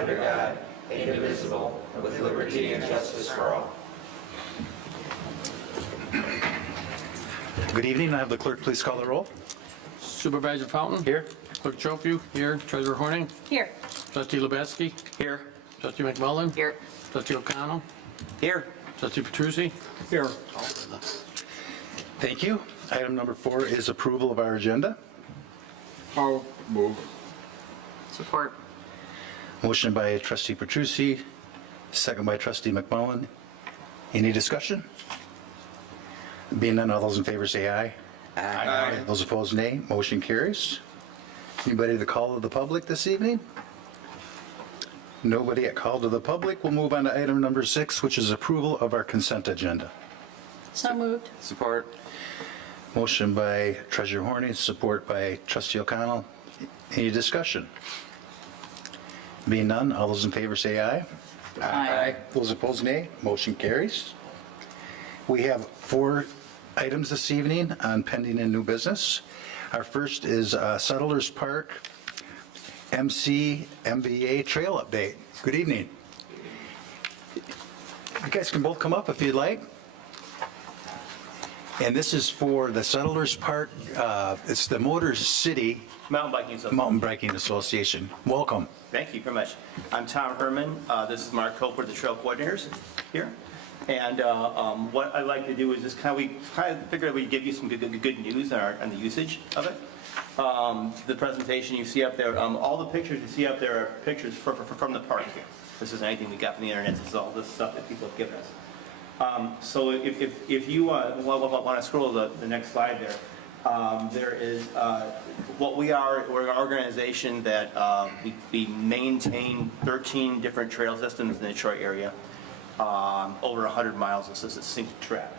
under God, indivisible, with liberty and justice for all. Good evening. I have the clerk please call the roll. Supervisor Fountain? Here. Clerk Chopu? Here. Treasurer Horning? Here. Trustee Lubeski? Here. Trustee McMullen? Here. Trustee O'Connell? Here. Trustee Petrucci? Here. Thank you. Item number 4 is approval of our agenda. I'll move. Support. Motion by trustee Petrucci, second by trustee McMullen. Any discussion? Being none, all those in favor say aye. Aye. Those opposed, nay. Motion carries. Anybody to call to the public this evening? Nobody at call to the public. We'll move on to item number 6, which is approval of our consent agenda. So moved. Support. Motion by treasurer Horning, support by trustee O'Connell. Any discussion? Being none, all those in favor say aye. Aye. Those opposed, nay. Motion carries. We have 4 items this evening on pending and new business. Our first is Settlers Park MVA Trail Update. Good evening. You guys can both come up if you'd like. And this is for the Settlers Park, it's the Motor City Mountain Biking Association. Welcome. Thank you very much. I'm Tom Herman. This is Mark Copeland, the trail coordinators here. And what I'd like to do is just we figured we'd give you some good news on the usage of it. The presentation you see up there, all the pictures you see up there are pictures from the park here. This isn't anything we got from the internet. This is all this stuff that people have given us. So if you want to scroll to the next slide there, there is what we are. We're an organization that we maintain 13 different trail systems in the Detroit area, over 100 miles. This is a single track.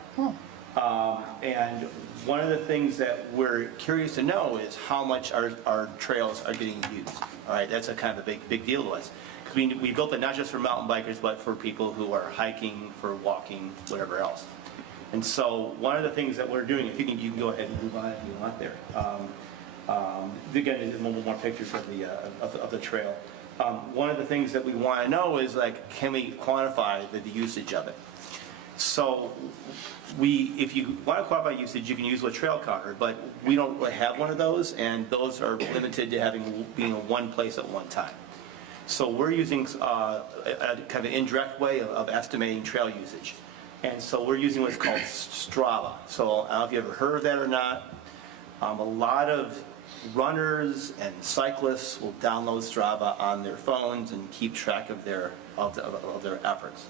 And one of the things that we're curious to know is how much our trails are getting used. All right, that's a kind of a big deal to us. We built it not just for mountain bikers, but for people who are hiking, for walking, whatever else. And so one of the things that we're doing, if you can go ahead and move on if you want there. Again, there's more pictures of the trail. One of the things that we want to know is can we quantify the usage of it? So if you want to quantify usage, you can use a trail counter, but we don't really have one of those, and those are limited to being in one place at one time. So we're using a kind of an indirect way of estimating trail usage. And so we're using what's called Strava. So I don't know if you ever heard of that or not. A lot of runners and cyclists will download Strava on their phones and keep track of their efforts.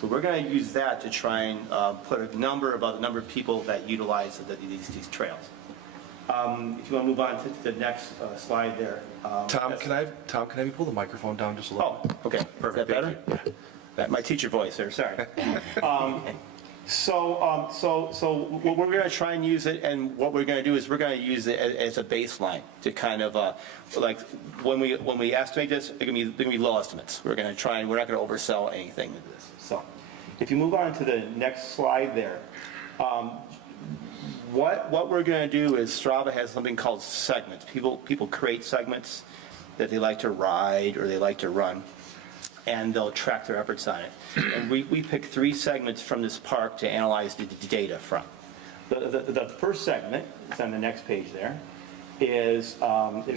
So we're going to use that to try and put a number about the number of people that utilize these trails. If you want to move on to the next slide there. Tom, can I have you pull the microphone down just a little? Oh, okay, perfect. Is that better? Yeah. My teacher voice there, sorry. So we're going to try and use it, and what we're going to do is we're going to use it as a baseline to kind of when we estimate this, they're going to be low estimates. We're going to try and we're not going to oversell anything with this. So if you move on to the next slide there. What we're going to do is Strava has something called segments. People create segments that they like to ride or they like to run, and they'll track their efforts on it. And we pick 3 segments from this park to analyze the data from. The first segment, it's on the next page there, is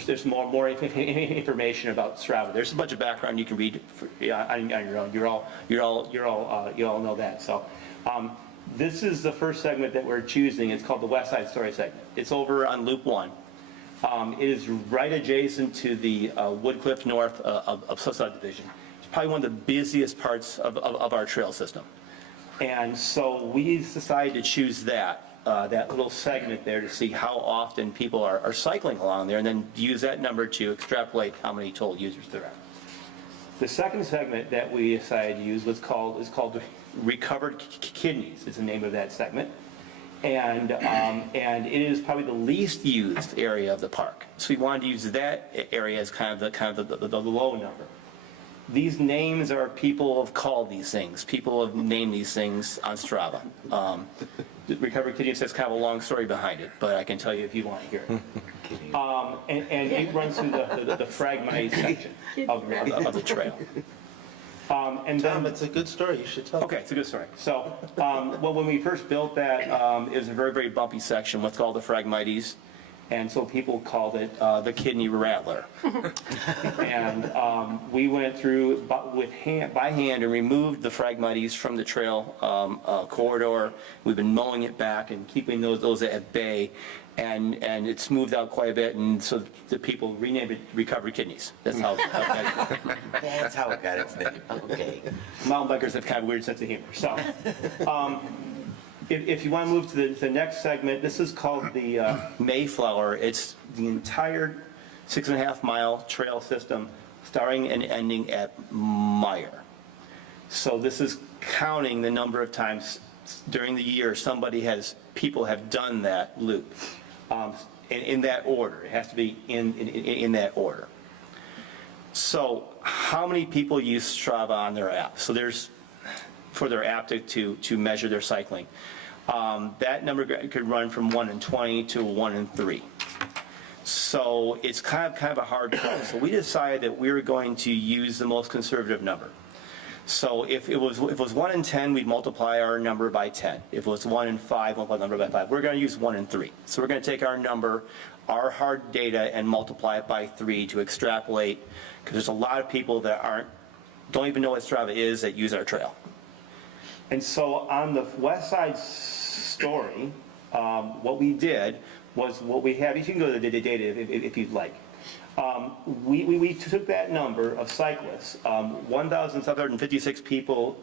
there's more information about Strava. There's a bunch of background you can read on your own. You all know that. So. This is the first segment that we're choosing. It's called the West Side Story segment. It's over on Loop 1. It is right adjacent to the Woodcliff North of subdivision. It's probably one of the busiest parts of our trail system. And so we decided to choose that little segment there to see how often people are cycling along there, and then use that number to extrapolate how many total users there are. The second segment that we decided to use is called Recovered Kidneys. Is the name of that segment, and it is probably the least used area of the park. So we wanted to use that area as kind of the low number. These names are people have called these things. People have named these things on Strava. Recovered Kidneys has kind of a long story behind it, but I can tell you if you want to hear it. And it runs through the Phragmites section of the trail. And then, Tom, it's a good story, you should tell. okay, it's a good story. So, well, when we first built that, it was a very, very bumpy section, what's called the Phragmites. And so people called it the kidney rattler. And we went through by hand and removed the Phragmites from the trail corridor. We've been mowing it back and keeping those at bay. And it smoothed out quite a bit, and so the people renamed it Recovery Kidneys. That's how. That's how it got its name. Okay. Mountain bikers have kind of a weird sense of humor. So, if you want to move to the next segment, this is called the Mayflower. It's the entire 6.5 mile trail system, starting and ending at Meyer. So this is counting the number of times during the year people have done that loop. In that order. It has to be in that order. So how many people use Strava on their app? So for their app to measure their cycling. That number could run from 1 in 20 to 1 in 3. So it's kind of a hard call. So we decided that we were going to use the most conservative number. So if it was 1 in 10, we'd multiply our number by 10. If it was 1 in 5, multiply the number by 5. We're going to use 1 in 3. So we're going to take our number, our hard data, and multiply it by 3 to extrapolate, because there's a lot of people that don't even know what Strava is that use our trail. And so on the West Side Story, what we did was what we have. You can go to the data if you'd like. We took that number of cyclists, 1,756 people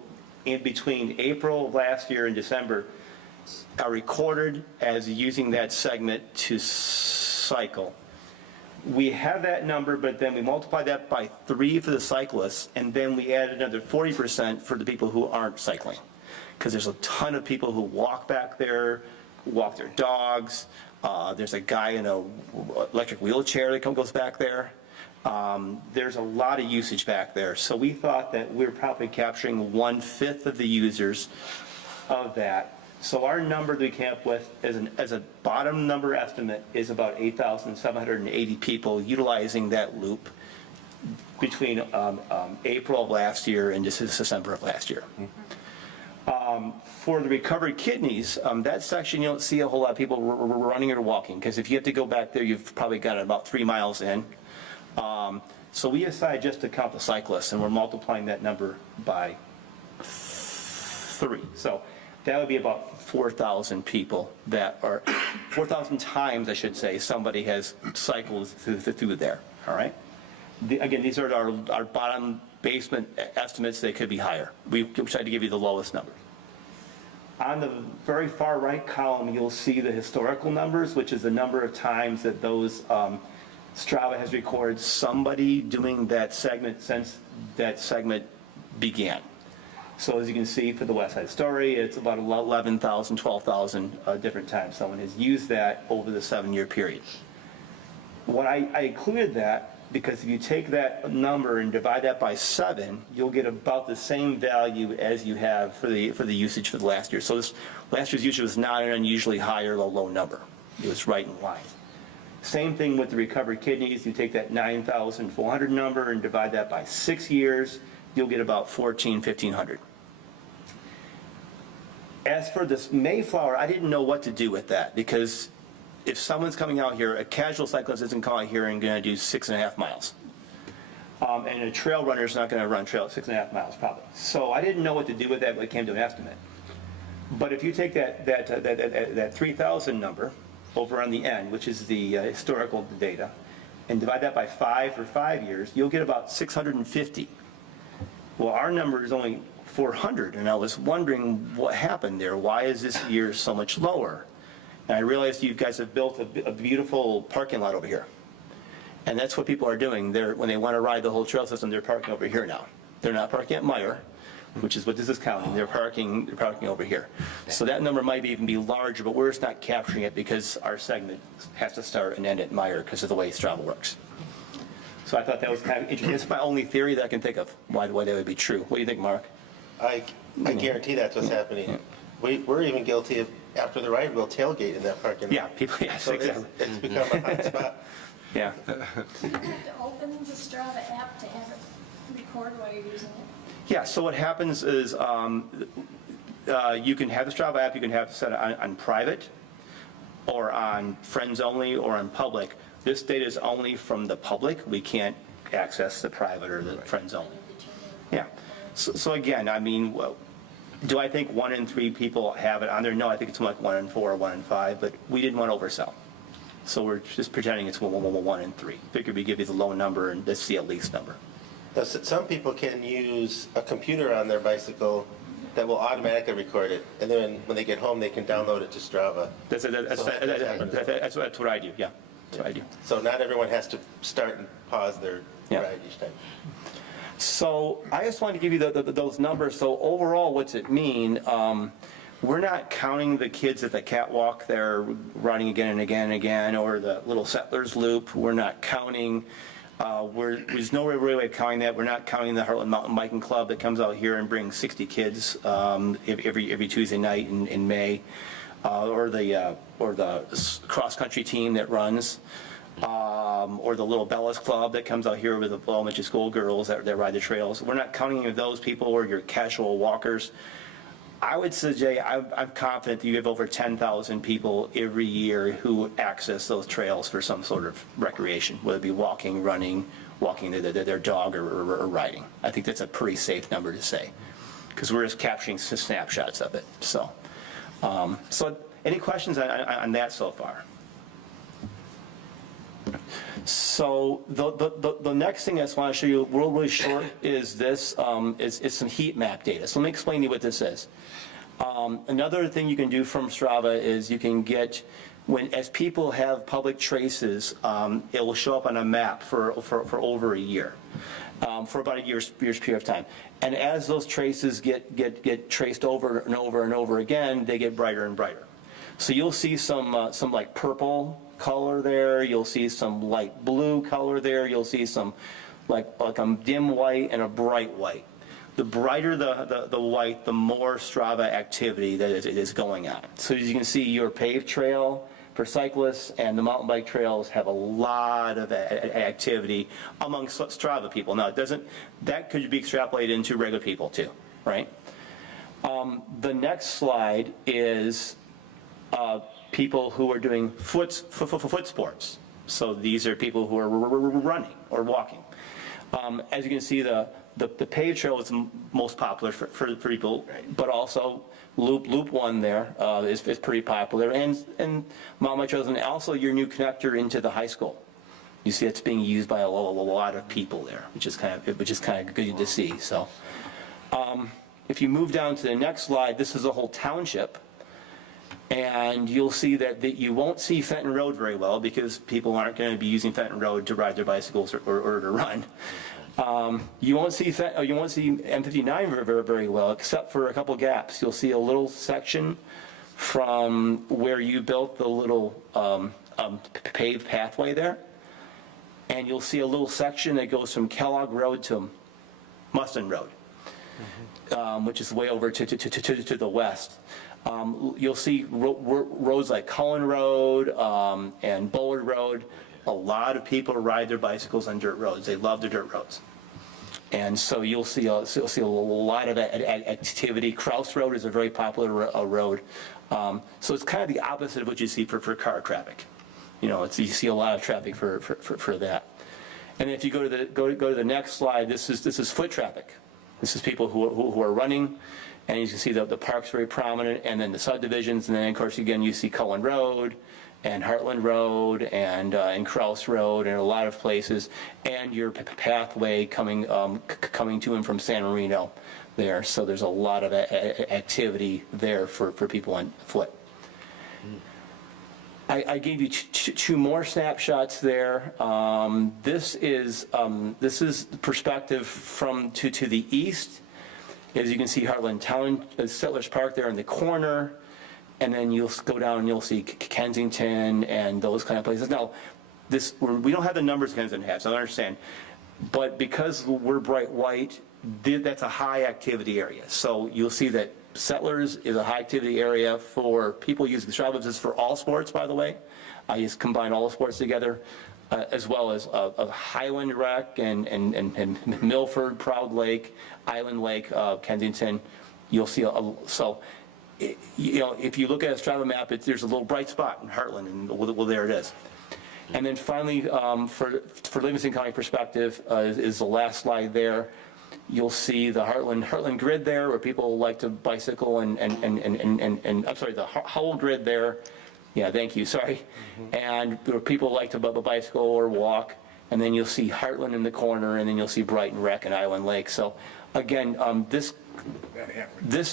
in between April of last year and December are recorded as using that segment to cycle. We have that number, but then we multiply that by 3 for the cyclists, and then we add another 40% for the people who aren't cycling. Because there's a ton of people who walk back there, walk their dogs. There's a guy in an electric wheelchair that goes back there. There's a lot of usage back there. So we thought that we're probably capturing 1/5 of the users of that. So our number that we came up with as a bottom number estimate is about 8,780 people utilizing that loop between April of last year and December of last year. For the recovered kidneys, that section you don't see a whole lot of people running or walking, because if you have to go back there, you've probably got about 3 miles in. So we decided just to count the cyclists, and we're multiplying that number by 3. So that would be about 4,000 people that are, 4,000 times, I should say, somebody has cycled through there, all right? Again, these are our bottom basement estimates. They could be higher. We tried to give you the lowest number. On the very far right column, you'll see the historical numbers, which is the number of times that those Strava has recorded somebody doing that segment since that segment began. So as you can see for the West Side Story, it's about 11,000, 12,000 different times someone has used that over the 7-year period. What I included that because if you take that number and divide that by 7, you'll get about the same value as you have for the usage for the last year. So this last year's usage was not an unusually high or low number. It was right in line. Same thing with the recovered kidneys. You take that 9,400 number and divide that by 6 years, you'll get about 1,500. As for this Mayflower, I didn't know what to do with that, because if someone's coming out here, a casual cyclist isn't coming out here and going to do 6.5 miles. And a trail runner is not going to run trail 6.5 miles probably. So I didn't know what to do with that when it came to an estimate. But if you take that 3,000 number over on the end, which is the historical data, and divide that by 5 for 5 years, you'll get about 650. Well, our number is only 400, and I was wondering what happened there. Why is this year so much lower? And I realized you guys have built a beautiful parking lot over here. And that's what people are doing. When they want to ride the whole trail system, they're parking over here now. They're not parking at Meyer, which is what this is counting. They're parking over here. So that number might even be larger, but we're just not capturing it because our segment has to start and end at Meyer because of the way Strava works. So I thought that was kind of interesting. It's my only theory that I can think of why that would be true. What do you think, Mark? I guarantee that's what's happening. We're even guilty of after the ride, we'll tailgate in that parking lot. Yeah, people, yes, So exactly. it's become a hot spot. Yeah. Do you have to open the Strava app to have it record while you're using it? Yeah, so what happens is you can have the Strava app, you can have it set on private, or on friends only, or on public. This data is only from the public. We can't access the private or the friends only. Yeah. So again, I mean, do I think 1 in 3 people have it on there? No, I think it's more like 1 in 4 or 1 in 5, but we didn't want to oversell. So we're just pretending it's 1 in 3. Figured we give you the low number and let's see at least number. Some people can use a computer on their bicycle that will automatically record it, and then when they get home, they can download it to Strava. That's what I do, yeah. That's what I do. So not everyone has to start and pause their Yeah. ride each time. So I just wanted to give you those numbers. So overall, what's it mean? We're not counting the kids at the catwalk there running again and again and again, or the little settlers loop. We're not counting, there's no real way of counting that. We're not counting the Heartland Mountain Biking Club that comes out here and brings 60 kids every Tuesday night in May, or the cross-country team that runs. Or the Little Bellas Club that comes out here with the elementary school girls that ride the trails. We're not counting any of those people or your casual walkers. I would say, I'm confident that you have over 10,000 people every year who access those trails for some sort of recreation, whether it be walking, running, walking their dog, or riding. I think that's a pretty safe number to say, because we're just capturing snapshots of it. So any questions on that so far? So the next thing I just want to show you really short is this, is some heat map data. So let me explain to you what this is. Another thing you can do from Strava is you can get, as people have public traces, it will show up on a map for over a year, for about a year's period of time. And as those traces get traced over and over and over again, they get brighter and brighter. So you'll see some like purple color there, you'll see some light blue color there, you'll see some like a dim white and a bright white. The brighter the white, the more Strava activity that is going on. So as you can see, your paved trail for cyclists and the mountain bike trails have a lot of activity among Strava people. Now that could be extrapolated into regular people too, right? The next slide is people who are doing foot sports. So these are people who are running or walking. As you can see, the paved trail is most popular for people, but also Loop 1 there is pretty popular, and mountain bike trails, and also your new connector into the high school. You see it's being used by a lot of people there, which is kind of good to see. So if you move down to the next slide, this is a whole township. And you'll see that you won't see Fenton Road very well, because people aren't going to be using Fenton Road to ride their bicycles or to run. You won't see M59 very well, except for a couple gaps. You'll see a little section from where you built the little paved pathway there, and you'll see a little section that goes from Kellogg Road to Mustin Road, which is way over to the west. You'll see roads like Cullen Road and Bullard Road. A lot of people ride their bicycles on dirt roads. They love the dirt roads. And so you'll see a lot of activity. Kraus Road is a very popular road. So it's kind of the opposite of what you see for car traffic. You see a lot of traffic for that. And if you go to the next slide, this is foot traffic. This is people who are running. And you can see the park's very prominent, and then the subdivisions, and then of course again you see Cullen Road and Heartland Road and Kraus Road and a lot of places, and your pathway coming to and from San Marino there. So there's a lot of activity there for people on foot. I gave you two more snapshots there. This is the perspective from to the east. As you can see, Heartland Town, Settlers Park there in the corner, and then you'll go down and you'll see Kensington and those kind of places. Now, we don't have the numbers Kensington has, so I understand. But because we're bright white, that's a high activity area. So you'll see that Settlers is a high activity area for people using Strava. This is for all sports, by the way. I just combine all the sports together, as well as Highland Rec and Milford, Proud Lake, Island Lake, Kensington. You'll see, if you look at a Strava map, there's a little bright spot in Heartland, and well, there it is. And then finally, for Livingston County perspective, is the last slide there. You'll see the Heartland grid there, where people like to bicycle, and I'm sorry, the Howell grid there. Yeah, thank you, sorry. And where people like to bicycle or walk, and then you'll see Heartland in the corner, and then you'll see Brighton Rec and Island Lake. So again, this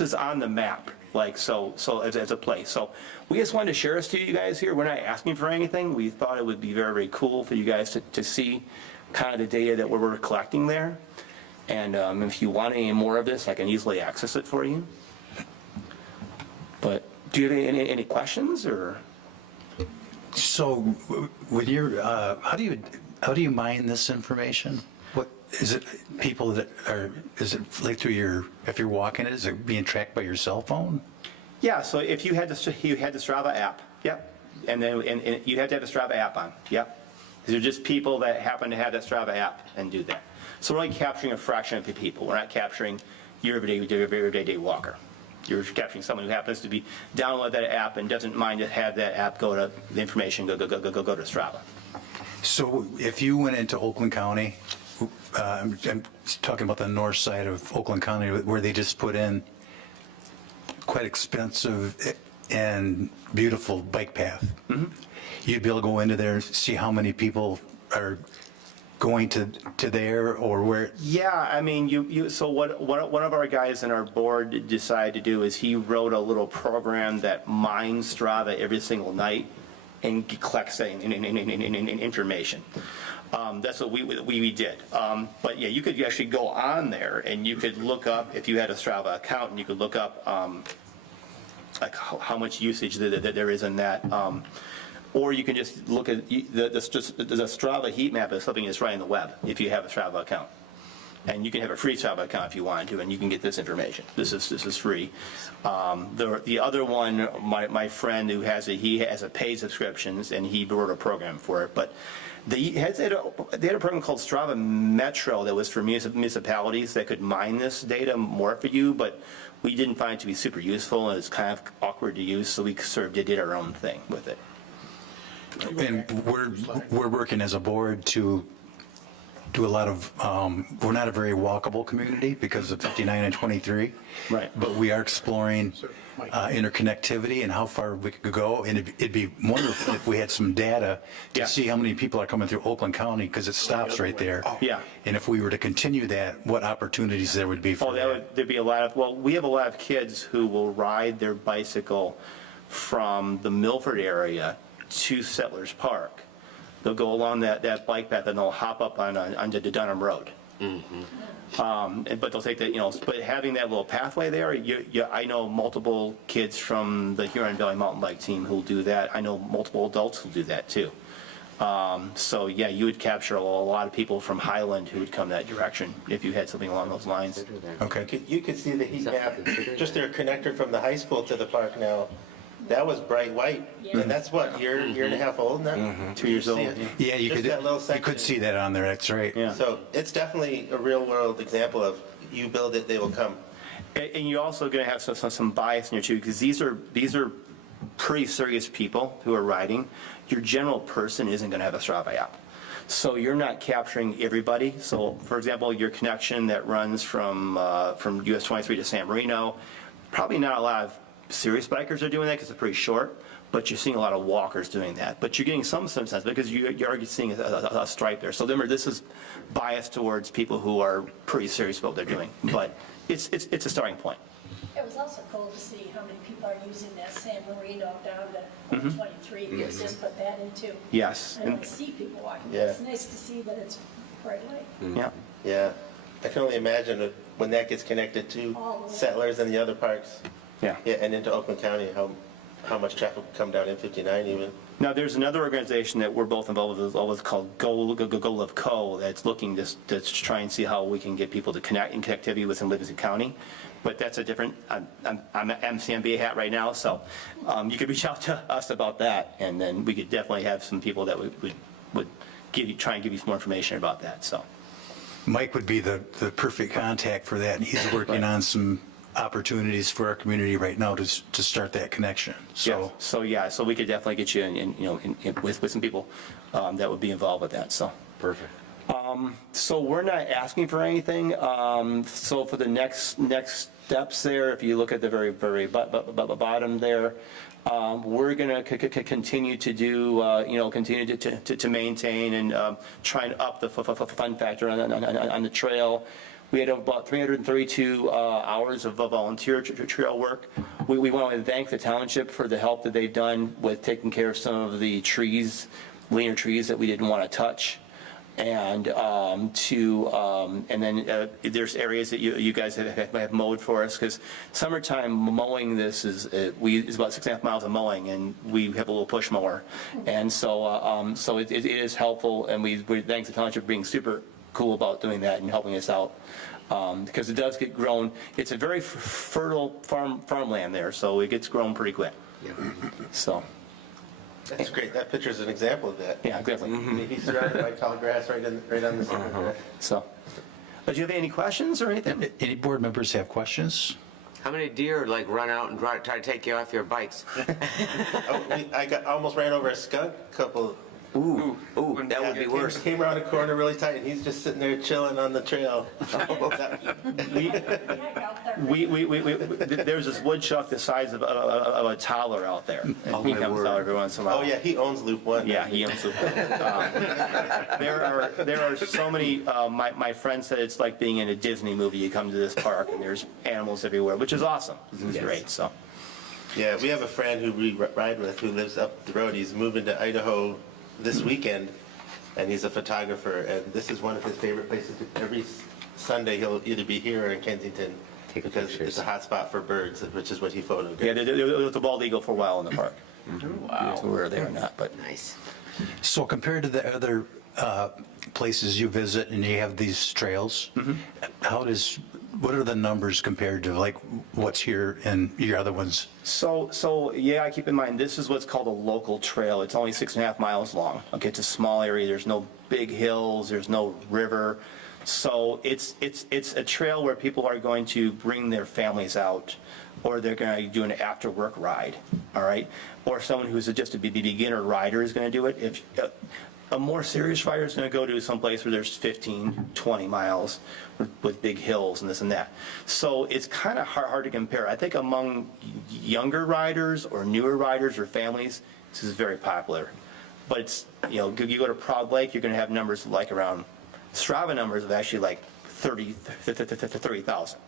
is on the map, so as a place. So we just wanted to share this to you guys here. We're not asking for anything. We thought it would be very, very cool for you guys to see kind of the data that we're collecting there. And if you want any more of this, I can easily access it for you. But do you have any questions, or? So when you're, how do you mine this information? What is it? People that are, is it like through if you're walking it, is it being tracked by your cell phone? Yeah. So if you had the Strava app, yep, and you have to have the Strava app on, yep. These are just people that happen to have that Strava app and do that. So we're only capturing a fraction of the people. We're not capturing your everyday walker. You're capturing someone who happens to be download that app and doesn't mind to have that app go to the information, go to Strava. So if you went into Oakland County, I'm talking about the north side of Oakland County, where they just put in quite expensive and beautiful bike path. Mm-hmm. You'd be able to go into there and see how many people are going to there, or where? Yeah, I mean, so what one of our guys in our board decided to do is he wrote a little program that mines Strava every single night and collects information. That's what we did. But yeah, you could actually go on there and you could look up, if you had a Strava account, and you could look up like how much usage that there is in that. Or you can just look at the Strava heat map is something that's right on the web if you have a Strava account. And you can have a free Strava account if you want to, and you can get this information. This is free. The other one, my friend he has a paid subscriptions, and he wrote a program for it. But they had a program called Strava Metro that was for municipalities that could mine this data more for you, but we didn't find it to be super useful, and it's kind of awkward to use, so we sort of did our own thing with it. And we're working as a board to do a lot of, we're not a very walkable community because of 59 and 23. Right. But we are exploring interconnectivity and how far we could go. And it'd be wonderful if we had some data to see how many people are coming through Oakland County, because it stops right there. Yeah. And if we were to continue that, what opportunities there would be for that? There'd be a lot of, we have a lot of kids who will ride their bicycle from the Milford area to Settlers Park. They'll go along that bike path and they'll hop up onto the Dunham Road. Mm-hmm. But they'll take but having that little pathway there, I know multiple kids from the Huron Valley Mountain Bike team who'll do that. I know multiple adults who'll do that too. So yeah, you would capture a lot of people from Highland who would come that direction if you had something along those lines. Okay. You could see the heat map, just their connector from the high school to the park now. That was bright white, and that's what, year and a half old now? Mm-hmm. 2 years old. Yeah, you Just that little could section. see that on there. That's right. Yeah. So it's definitely a real world example of you build it, they will come. And you're also going to have some bias in here too, because these are pretty serious people who are riding. Your general person isn't going to have a Strava app. So you're not capturing everybody. So for example, your connection that runs from US 23 to San Marino, probably not a lot of serious bikers are doing that because it's pretty short, but you're seeing a lot of walkers doing that. But you're getting some sense because you're already seeing a stripe there. So remember, this is biased towards people who are pretty serious about what they're doing. But it's a starting point. It was also cool to see how many people are using that San Marino down to 23. You just put that in too. Yes. I don't see people walking. Yeah. It's nice to see that it's bright light. Yeah. Yeah, I can only imagine when that gets connected to All the way. Settlers and the other parks. Yeah. Yeah, and into Oakland County, how how much traffic would come down M59 even. Now, there's another organization that we're both involved with, it's called Goal of Co, that's looking to try and see how we can get people to connect in connectivity within Livingston County. But that's a different, I'm an MCMBA hat right now, so you could reach out to us about that, and then we could definitely have some people that would try and give you some more information about that, so. Mike would be the perfect contact for that, and he's working on some opportunities for our community right now to start that connection. So we could definitely get you in with some people that would be involved with that, so. Perfect. So we're not asking for anything. So for the next steps there, if you look at the very bottom there, we're going to continue to do, continue to maintain and try and up the fun factor on the trail. We had about 332 hours of volunteer trail work. We want to thank the township for the help that they've done with taking care of some of the trees, leaner trees that we didn't want to touch. And then there's areas that you guys have mowed for us, because summertime mowing this is about 6.5 miles of mowing, and we have a little push mower, and so it is helpful, and we thank the township for being super cool about doing that and helping us out, because it does get grown. It's a very fertile farmland there, so it gets grown pretty quick. So. That's great. That picture is an example of that. Yeah, exactly. He's surrounded by tall grass right on the center. So, do you have any questions or anything? Any board members have questions? How many deer like run out and try to take you off your bikes? I almost ran over a skunk a couple. Ooh, that would be worse. Came around a corner really tight, and he's just sitting there chilling on the trail. There's this woodchuck the size of a toddler out there. And he comes out every once in a while. Oh yeah, he owns Loop 1. Yeah, he owns Loop 1. There are so many. My friend said it's like being in a Disney movie. You come to this park and there's animals everywhere, which is awesome. This is great. So. Yeah, we have a friend who we ride with who lives up the road. He's moving to Idaho this weekend, and he's a photographer, and this is one of his favorite places. Every Sunday he'll either be here or in Kensington because it's a hot spot for birds, which is what he photographed. Yeah, there was a bald eagle for a while in the park. Wow. We were there or not, but Nice. So compared to the other places you visit and you have these trails, what are the numbers compared to like what's here in your other ones? So yeah, I keep in mind, this is what's called a local trail. It's only 6.5 miles long. Okay, it's a small area. There's no big hills. There's no river. So it's a trail where people are going to bring their families out, or they're going to do an after work ride. All right, or someone who's just a beginner rider is going to do it. If a more serious rider is going to go to some place where there's 15, 20 miles with big hills and this and that. So it's kind of hard to compare. I think among younger riders or newer riders or families, this is very popular. But it's, you go to Proud Lake, you're going to have numbers like around, Strava numbers of actually like 30,000.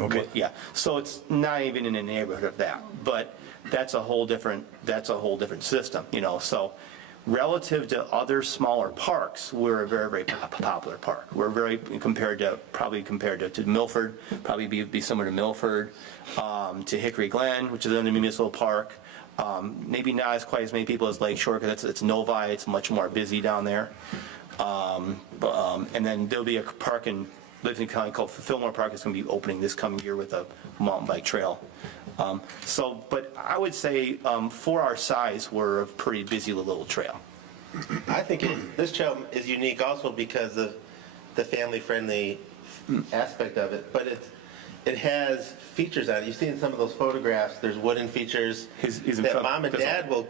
Okay. Yeah, so it's not even in the neighborhood of that, but that's a whole different system, so. Relative to other smaller parks, we're a very, very popular park. We're very compared to Milford, probably be similar to Milford, to Hickory Glen, which is another municipal park. Maybe not as quite as many people as Lake Shore, because it's Novi. It's much more busy down there. And then there'll be a park in Livingston County called Fillmore Park. It's going to be opening this coming year with a mountain bike trail. But I would say for our size, we're a pretty busy little trail. I think this trail is unique also because of the family-friendly aspect of it, but it has features on it. You've seen some of those photographs. There's wooden features that mom and dad will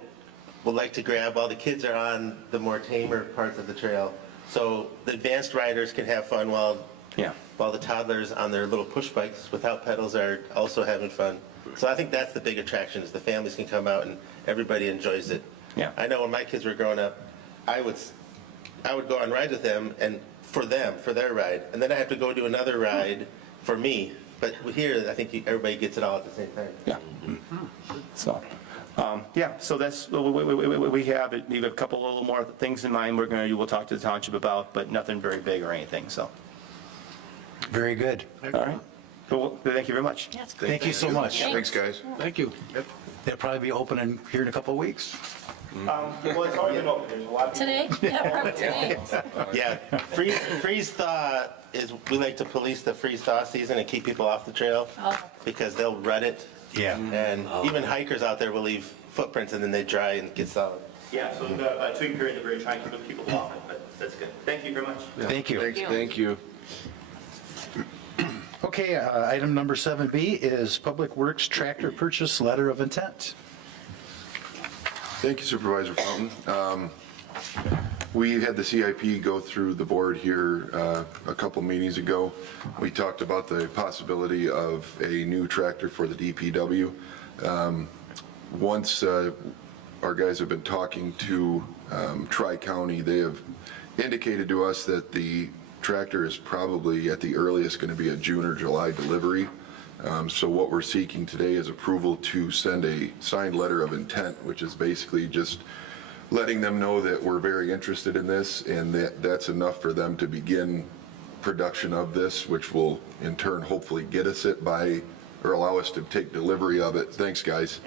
like to grab while the kids are on the more tamer parts of the trail. So the advanced riders can have fun while the toddlers on their little push bikes without pedals are also having fun. So I think that's the big attraction, is the families can come out and everybody enjoys it. Yeah. I know when my kids were growing up, I would go on rides with them and for their ride, and then I have to go do another ride for me. But here, I think everybody gets it all at the same time. Yeah. So, so that's we have it. We have a couple little more things in mind. We'll talk to the township about, but nothing very big or anything. So. Very good. All right. Well, thank you very much. That's great. Thank you so much. Thanks, guys. Thank you. They'll probably be opening here in a couple of weeks. Well, it's already been open, there's a lot of people. Today? Yeah, probably today. Yeah, freeze thaw is, we like to police the freeze thaw season and keep people off the trail Oh. because they'll rut it. Yeah. And even hikers out there will leave footprints and then they dry and get solid. Yeah, so we've got a 2-week period that we're trying to keep people off it, but that's good. Thank you very much. Thank you. Thank you. Okay, item number 7B is Public Works Tractor Purchase Letter of Intent. Thank you, Supervisor Fountain. We had the CIP go through the board here a couple meetings ago. We talked about the possibility of a new tractor for the DPW. Once our guys have been talking to Tri-County, they have indicated to us that the tractor is probably at the earliest going to be a June or July delivery. So what we're seeking today is approval to send a signed letter of intent, which is basically just letting them know that we're very interested in this and that that's enough for them to begin production of this, which will in turn hopefully get us it by, or allow us to take delivery of it. Thanks, guys.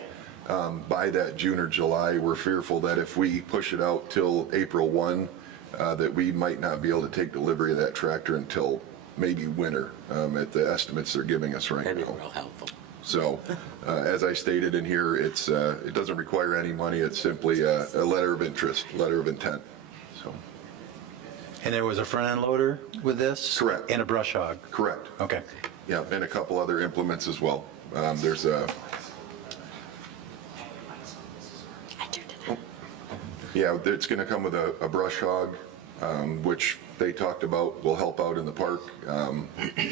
By that June or July. We're fearful that if we push it out till April 1, that we might not be able to take delivery of that tractor until maybe winter at the estimates they're giving us right That'd be now. real helpful. So, as I stated in here, it doesn't require any money. It's simply a letter of interest, letter of intent. So, And there was a front end loader with this? Correct. And a brush hog? correct. Okay. Yeah, and a couple other implements as well. There's a, I turned it on. yeah, it's going to come with a brush hog, which they talked about will help out in the park.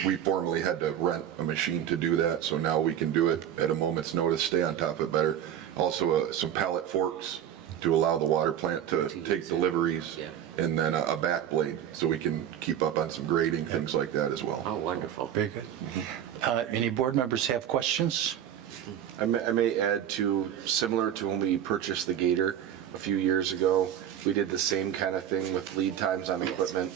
We formerly had to rent a machine to do that, so now we can do it at a moment's notice, stay on top of it better. Also, some pallet forks to allow the water plant to take deliveries, Yeah. and then a back blade, so we can keep up on some grading, things like that as well. Oh, wonderful. Very good. Any board members have questions? I may add to, similar to when we purchased the Gator a few years ago, we did the same kind of thing with lead times on equipment.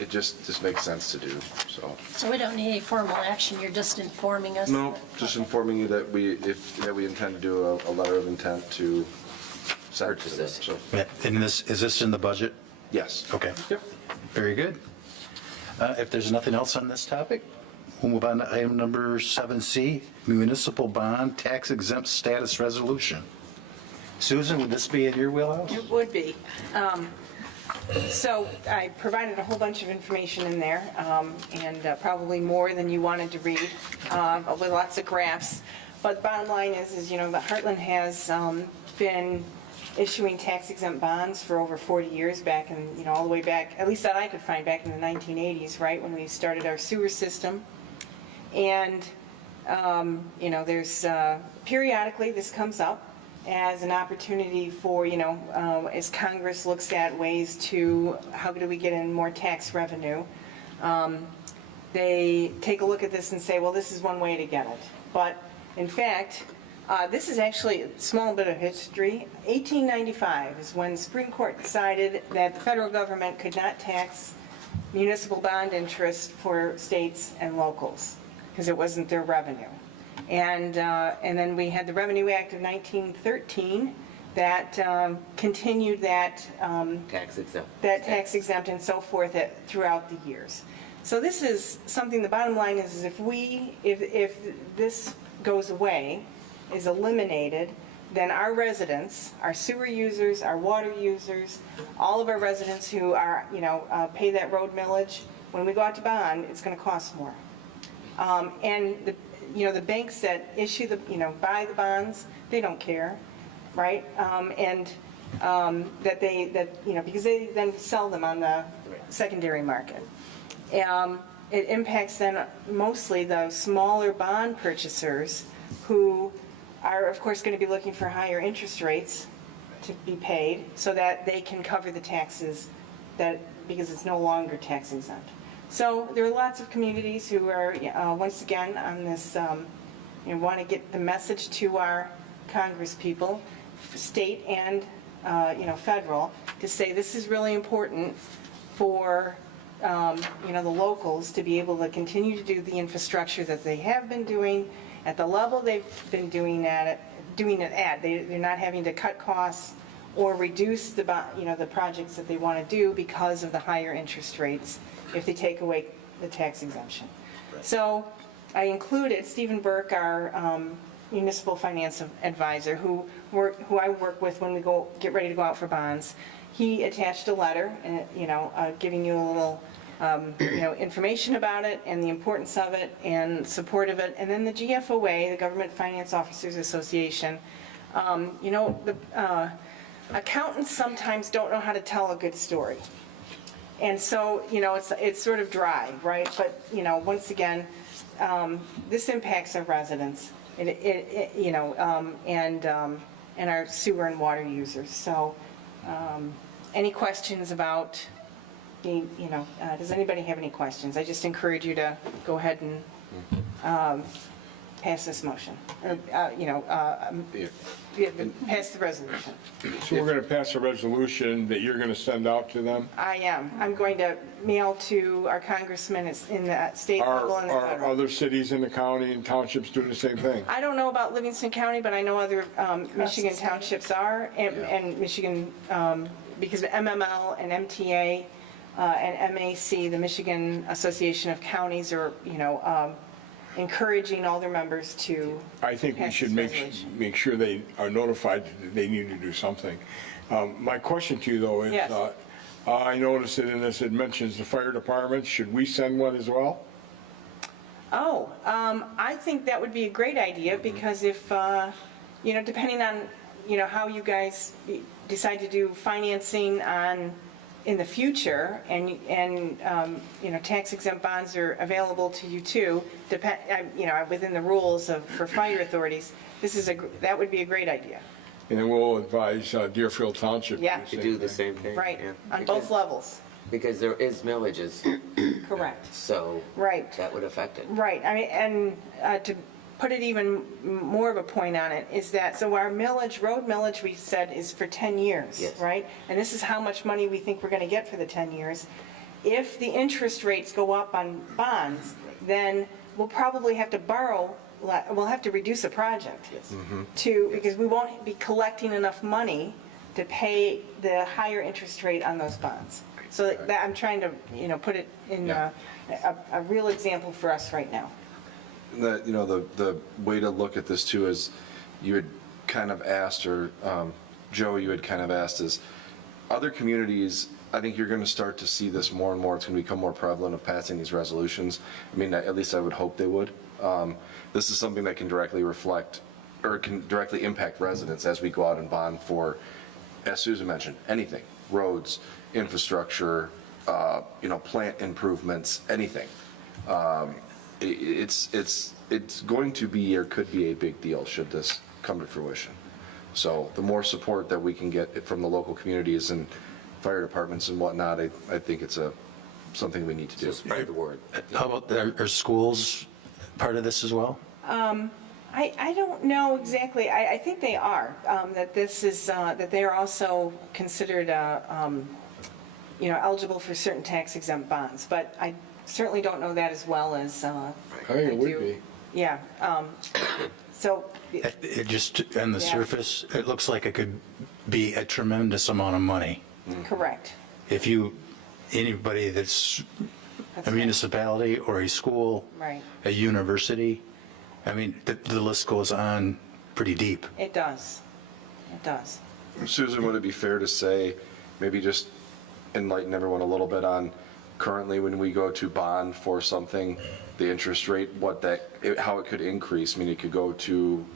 It just makes sense to do, so. So we don't need any formal action, you're just informing us? No, just informing you that we intend to do a letter of intent to send Purchase to them, this. so, And is this in the budget? yes. Okay. Yep. Very good. If there's nothing else on this topic, we'll move on to item number 7C, municipal bond tax exempt status resolution. Susan, would this be in your wheelhouse? It would be. So I provided a whole bunch of information in there, and probably more than you wanted to read, with lots of graphs. But bottom line is, you know, the Heartland has been issuing tax exempt bonds for over 40 years back in, you know, all the way back, at least that I could find, back in the 1980s, right, when we started our sewer system. And, you know, there's, periodically this comes up as an opportunity for, you know, as Congress looks at ways to, how do we get in more tax revenue? They take a look at this and say, well, this is one way to get it. But in fact, this is actually a small bit of history. 1895 is when the Supreme Court decided that the federal government could not tax municipal bond interest for states and locals because it wasn't their revenue. And then we had the Revenue Act of 1913 that continued that Tax exempt. that tax exempt and so forth throughout the years. So this is something, the bottom line is if this goes away, is eliminated, then our residents, our sewer users, our water users, all of our residents who are, you know, pay that road millage, when we go out to bond, it's going to cost more. And the banks that issue the, you know, buy the bonds, they don't care, right? Because they then sell them on the secondary market. It impacts then mostly the smaller bond purchasers who are, of course, going to be looking for higher interest rates to be paid so that they can cover the taxes because it's no longer tax exempt. So there are lots of communities who are, once again, on this, want to get the message to our Congress people, state and, federal, to say this is really important for the locals to be able to continue to do the infrastructure that they have been doing at the level they've been doing it at. They're not having to cut costs or reduce the projects that they want to do because of the higher interest rates if they take away the tax exemption. So I included Stephen Burke, our municipal finance advisor, who I work with when we get ready to go out for bonds. He attached a letter, giving you a little, information about it and the importance of it and support of it. And then the GFOA, the Government Finance Officers Association, accountants sometimes don't know how to tell a good story. And so, it's sort of dry, right? But, once again, this impacts our residents, and our sewer and water users. So, any questions about does anybody have any questions? I just encourage you to go ahead and pass this motion, or, pass the resolution. So we're going to pass a resolution that you're going to send out to them? I am. I'm going to mail to our congressmen in the state level and the Are federal. other cities in the county and townships doing the same thing? I don't know about Livingston County, but I know other Michigan townships are, and Michigan, because MML and MTA and MAC, the Michigan Association of Counties, are, encouraging all their members to I think we pass should this resolution. make sure they are notified that they need to do something. My question to you, though, is, Yes. I noticed that in this, it mentions the fire department. Should we send one as well? Oh, I think that would be a great idea, because if, depending on, how you guys decide to do financing in the future, and tax exempt bonds are available to you too, within the rules for fire authorities, that would be a great idea. And then we'll advise Deerfield Township. Yeah. To do the same thing. Right, yeah. on both levels, Because there is millages, correct, so right. that would affect it. Right, and to put it even more of a point on it, is that, so our road millage, we said, is for 10 years, Yes. right? And this is how much money we think we're going to get for the 10 years. If the interest rates go up on bonds, then we'll probably have to we'll have to reduce a project. Yes. Because we won't be collecting enough money to pay the higher interest rate on those bonds. So that, I'm trying to, put it in a real example for us right now. That, the way to look at this too is, you had kind of asked, or Joe, you had kind of asked, is other communities, I think you're going to start to see this more and more. It's going to become more prevalent of passing these resolutions. I mean, at least I would hope they would. This is something that can directly reflect, or can directly impact residents as we go out and bond for, as Susan mentioned, anything, roads, infrastructure, plant improvements, anything. It's going to be, or could be, a big deal should this come to fruition. So the more support that we can get from the local communities and fire departments and whatnot, I think it's something we need to do. So spread the word. How about, are schools part of this as well? I don't know exactly. I think they are, that this is, that they are also considered, eligible for certain tax exempt bonds, but I certainly don't know that as well as I think it would do. be. Yeah. So, It just, on the Yeah. surface, it looks like it could be a tremendous amount of money. correct. If anybody that's That's a right. municipality or a school, Right. a university, I mean, the list goes on pretty deep. It does. It does. Susan, would it be fair to say, maybe just enlighten everyone a little bit on, currently when we go to bond for something, the interest rate, how it could increase? I mean, it could go to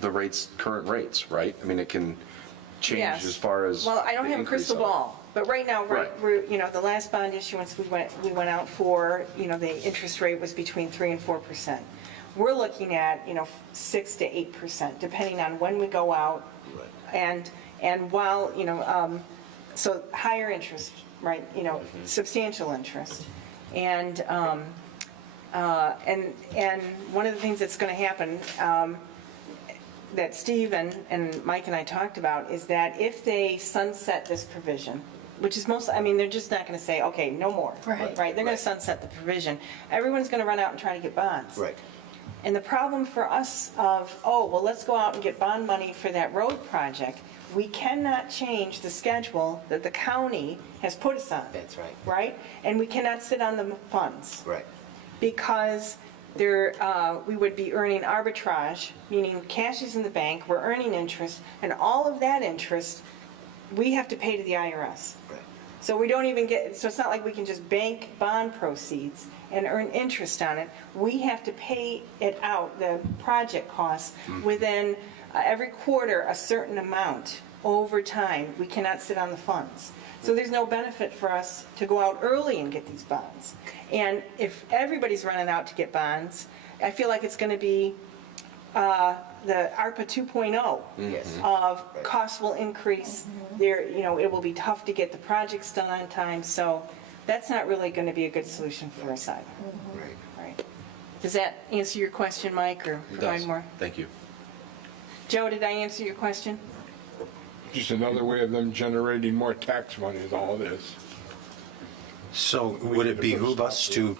the current rates, right? I mean, it can change Yes. as far as. Well, I don't the have a increase crystal of it. ball, but right now, Right. we're, the last bond issuance we went out for, the interest rate was between 3% and 4%. We're looking at, 6 to 8%, depending on when we go out. And while, so higher interest, right, substantial interest. And one of the things that's going to happen, that Steve and Mike and I talked about, is that if they sunset this provision, which is most, I mean, they're just not going to say, okay, no more. Right. Right? They're going to sunset the provision. Everyone's going to run out and try to get bonds. Right. And the problem for us of, oh, well, let's go out and get bond money for that road project, we cannot change the schedule that the county has put us on. That's right. Right? And we cannot sit on the funds. Right. Because there, we would be earning arbitrage, meaning cash is in the bank, we're earning interest, and all of that interest, we have to pay to the IRS. Right. So we don't even get, so it's not like we can just bank bond proceeds and earn interest on it. We have to pay it out, the project costs, within every quarter a certain amount over time. We cannot sit on the funds. So there's no benefit for us to go out early and get these bonds. And if everybody's running out to get bonds, I feel like it's going to be the ARPA 2.0 Yes. of costs will increase. There, you know, it will be tough to get the projects done on time, so that's not really going to be a good solution for us either. Right. Right. Does that answer your question, Mike, or It provide does. more? Thank you. Joe, did I answer your question? Just another way of them generating more tax money is all it is. So would it behoove us to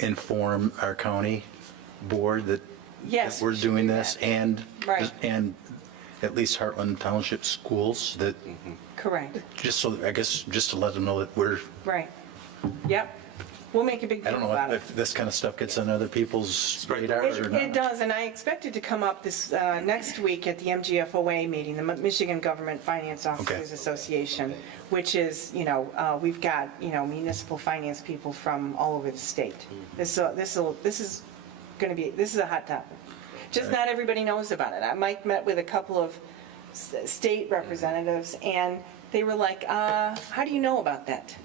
inform our county board that Yes, that we're we should doing do this that. and, Right. and at least Heartland Township Schools that, Correct, just so, I guess, just to let them know that we're, right. Yep. We'll make a big I deal don't about know it. if this kind of stuff gets on other people's radars or not. It does, and I expect it to come up this, next week at the MGFOA meeting, the Michigan Government Finance Officers Association, which is, you know, we've got, you know, municipal finance people from all over the state. This is going to be, this is a hot topic. Just not everybody knows about it. Mike met with a couple of state representatives, and they were like, how do you know about that?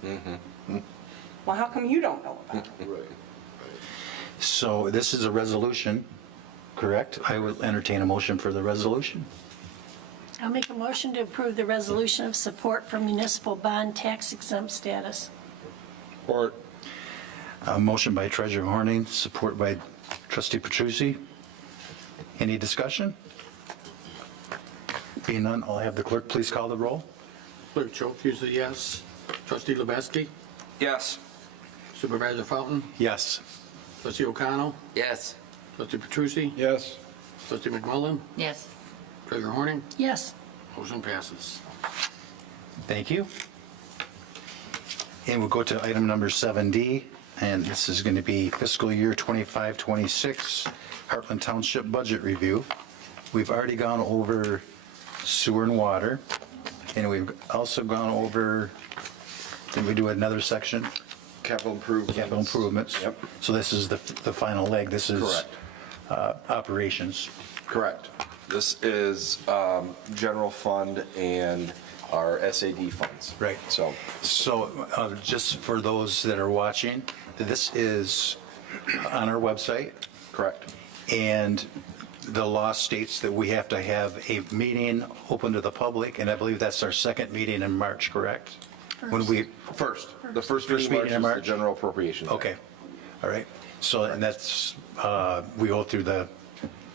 Well, how come you don't know about it? So this is a resolution, correct? I will entertain a motion for the resolution. I'll make a motion to approve the resolution of support for municipal bond tax exempt status. Or A motion by Treasurer Horning, support by Trustee Petrucci. Any discussion? Being none, I'll have the clerk please call the roll. Clerk Choke, a yes. Trustee Lebeski? Yes. Supervisor Fountain? Yes. Trustee O'Connell? Yes. Trustee Petrucci? yes, Trustee McMullen? Yes. Treasurer Horning? Yes. Motion passes. Thank you. And we'll go to item number 7D, and this is going to be fiscal year 25-26 Heartland Township Budget Review. We've already gone over sewer and water, and we've also gone over, did we do another section? Capital improvements. Capital improvements. Yep. So this is the final leg. This is Correct. Operations. Correct. This is general fund and our SAD funds. Right. So, Just for those that are watching, this is on our website, correct. and the law states that we have to have a meeting open to the public, and I believe that's our second meeting in March, correct? When we, The first meeting meeting in in March is March? the general appropriations. okay, all right. So, and that's, we go through the,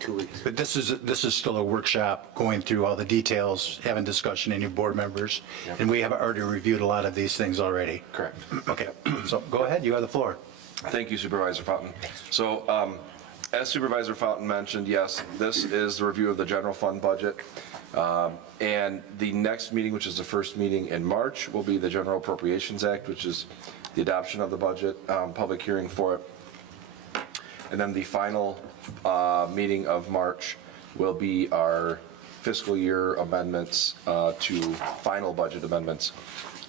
2 weeks. but this is still a workshop, going through all the details, having discussion, any board members, and we have already reviewed a lot of these things already. Correct. Okay, so go ahead, you have the floor. Thank you, Supervisor Fountain. So, as Supervisor Fountain mentioned, yes, this is the review of the general fund budget. And the next meeting, which is the first meeting in March, will be the General Appropriations Act, which is the adoption of the budget, public hearing for it. And then the final meeting of March will be our fiscal year amendments to final budget amendments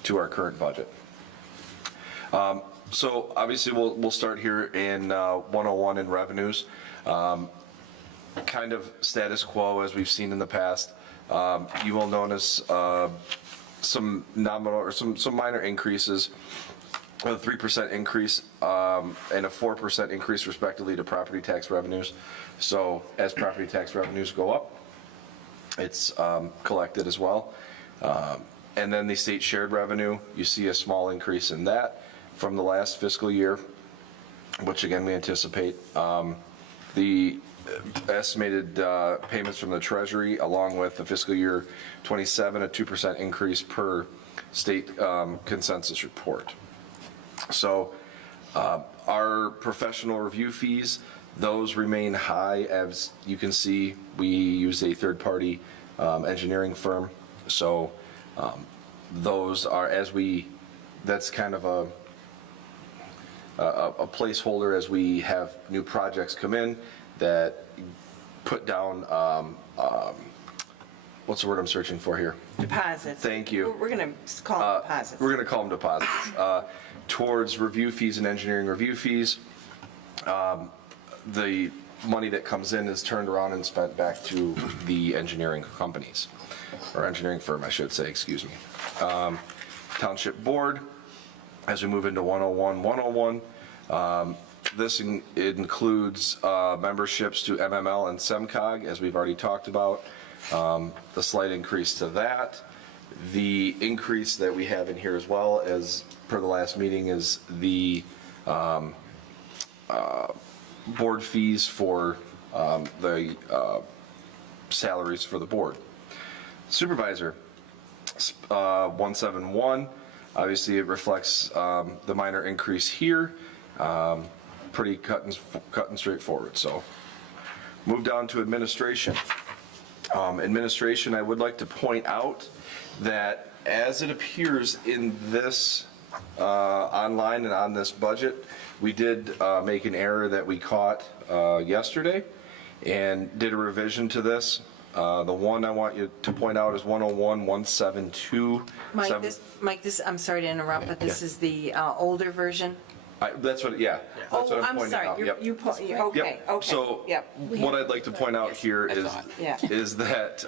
to our current budget. So obviously, we'll start here in 101 in revenues. Kind of status quo as we've seen in the past. You will notice some nominal or some minor increases, a 3% increase and a 4% increase respectively to property tax revenues. So as property tax revenues go up, it's collected as well. And then the state shared revenue, you see a small increase in that from the last fiscal year, which again, we anticipate. The estimated payments from the Treasury, along with the fiscal year 27, a 2% increase per state consensus report. So our professional review fees, those remain high. As you can see, we use a third-party engineering firm. So those are, that's kind of a placeholder as we have new projects come in that put down, what's the word I'm searching for here? Deposits. Thank you. We're going to call them deposits. We're going to call them deposits, towards review fees and engineering review fees. The money that comes in is turned around and spent back to the engineering companies, or engineering firm, I should say, excuse me. Township Board, as we move into 101, 101, this it includes memberships to MML and SEMCOG, as we've already talked about. The slight increase to that. The increase that we have in here as well, as per the last meeting, is the board fees for the salaries for the board. Supervisor, 171, obviously it reflects the minor increase here. Pretty cut and straightforward. So move down to administration. Administration, I would like to point out that as it appears in this online and on this budget, we did make an error that we caught yesterday and did a revision to this. The one I want you to point out is 101, 172. Mike, this, I'm sorry to interrupt, but this is the older version? That's what, yeah. That's what I'm pointing out. I'm sorry, Yep. okay. So Yep. what I'd like to point out here is that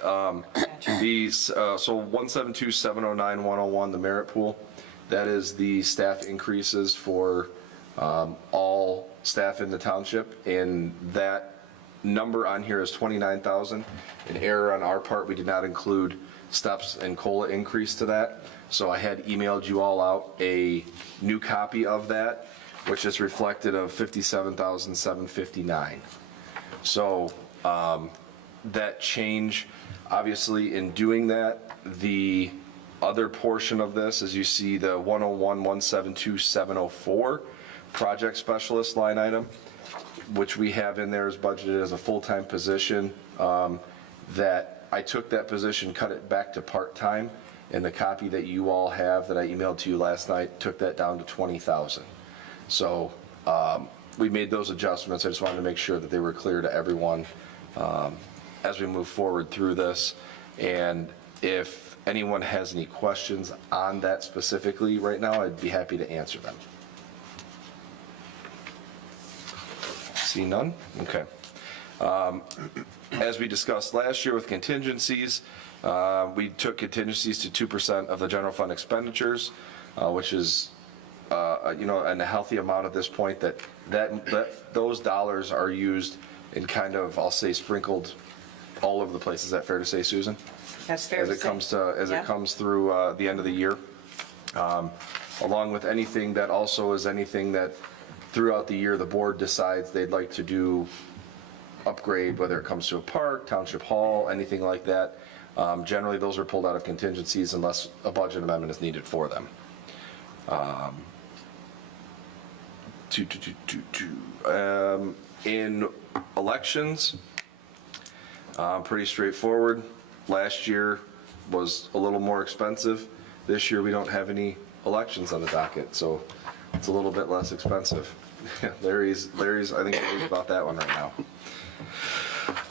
these, so 172, 709, 101, the merit pool, that is the staff increases for all staff in the township, and that number on here is 29,000. An error on our part, we did not include steps and COLA increase to that. So I had emailed you all out a new copy of that, which is reflected of 57,759. So that change, obviously in doing that, the other portion of this, as you see the 101, 172, 704 project specialist line item, which we have in there is budgeted as a full-time position, that I took that position, cut it back to part-time, and the copy that you all have that I emailed to you last night took that down to 20,000. So we made those adjustments. I just wanted to make sure that they were clear to everyone as we move forward through this. And if anyone has any questions on that specifically right now, I'd be happy to answer them. See none? Okay. As we discussed last year with contingencies, we took contingencies to 2% of the general fund expenditures, which is, and a healthy amount at this point. That those dollars are used in kind of, I'll say, sprinkled all over the place. Is that fair to say, Susan? That's fair to say. As it comes through the end of the year, along with anything that also is anything that throughout the year the board decides they'd like to do upgrade, whether it comes to a park, township hall, anything like that. Generally, those are pulled out of contingencies unless a budget amendment is needed for them. In elections, pretty straightforward. Last year was a little more expensive. This year we don't have any elections on the docket, so it's a little bit less expensive. Larry's I think worried about that one right now.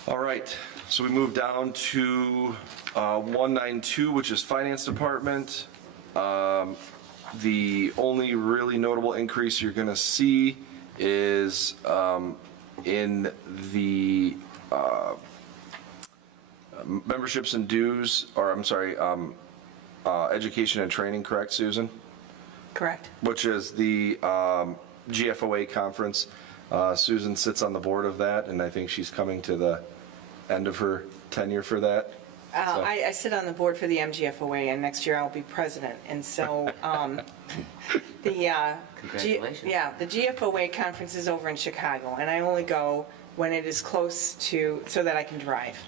All right, so we move down to 192, which is Finance Department. The only really notable increase you're going to see is in the memberships and dues, or I'm sorry, education and training, correct, Susan? Correct. Which is the GFOA conference. Susan sits on the board of that, and I think she's coming to the end of her tenure for that. I sit on the board for the MGFOA, and next year I'll be president. And so Congratulations. the GFOA conference is over in Chicago, and I only go when it is close to, so that I can drive,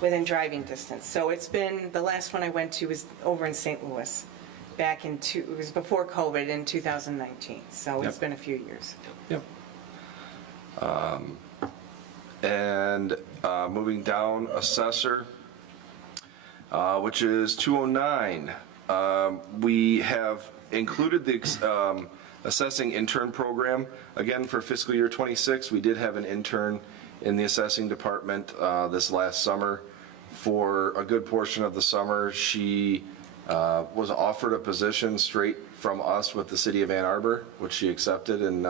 within driving distance. So it's been, the last one I went to was over in St. Louis. back it was before COVID in 2019, so it's Yep. been a few years. Yep. And moving down, assessor, which is 209. We have included the assessing intern program. Again, for fiscal year '26, we did have an intern in the assessing department this last summer. For a good portion of the summer, she was offered a position straight from us with the city of Ann Arbor, which she accepted and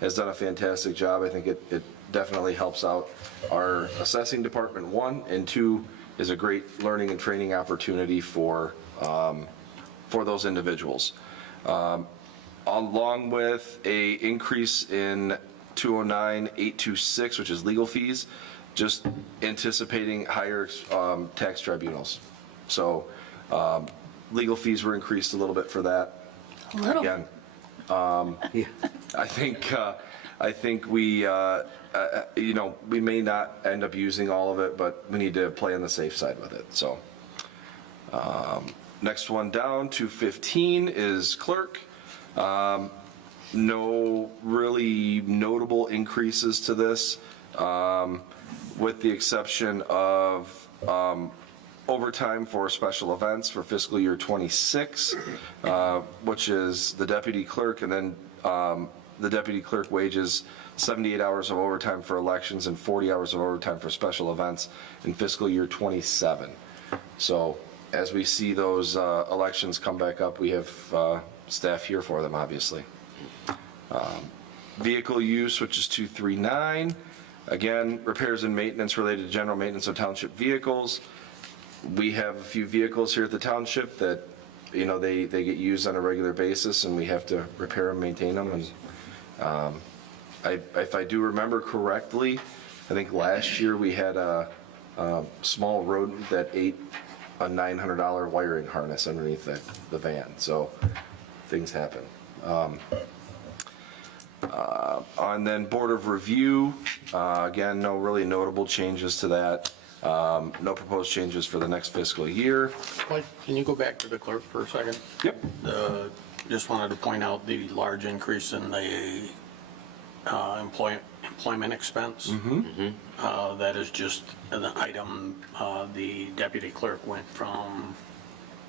has done a fantastic job. I think it definitely helps out our assessing department, one, and two, is a great learning and training opportunity for those individuals. Along with a increase in 209-826, which is legal fees, just anticipating higher tax tribunals. So legal fees were increased a little bit for that. A little. Again, I think we, we may not end up using all of it, but we need to play on the safe side with it, so. Next one down, 215, is clerk. No really notable increases to this, with the exception of overtime for special events for fiscal year '26, which is the deputy clerk, and then the deputy clerk wages 78 hours of overtime for elections and 40 hours of overtime for special events in fiscal year '27. So as we see those elections come back up, we have staff here for them, obviously. Vehicle use, which is 239. Again, repairs and maintenance related to general maintenance of township vehicles. We have a few vehicles here at the township that, they get used on a regular basis, and we have to repair and maintain them. And if I do remember correctly, I think last year we had a small rodent that ate a $900 wiring harness underneath the van. So things happen. And then Board of Review, again, no really notable changes to that. No proposed changes for the next fiscal year. Mike, can you go back to the clerk for a second? Yep. Just wanted to point out the large increase in the employment expense. That is just an item, the deputy clerk went from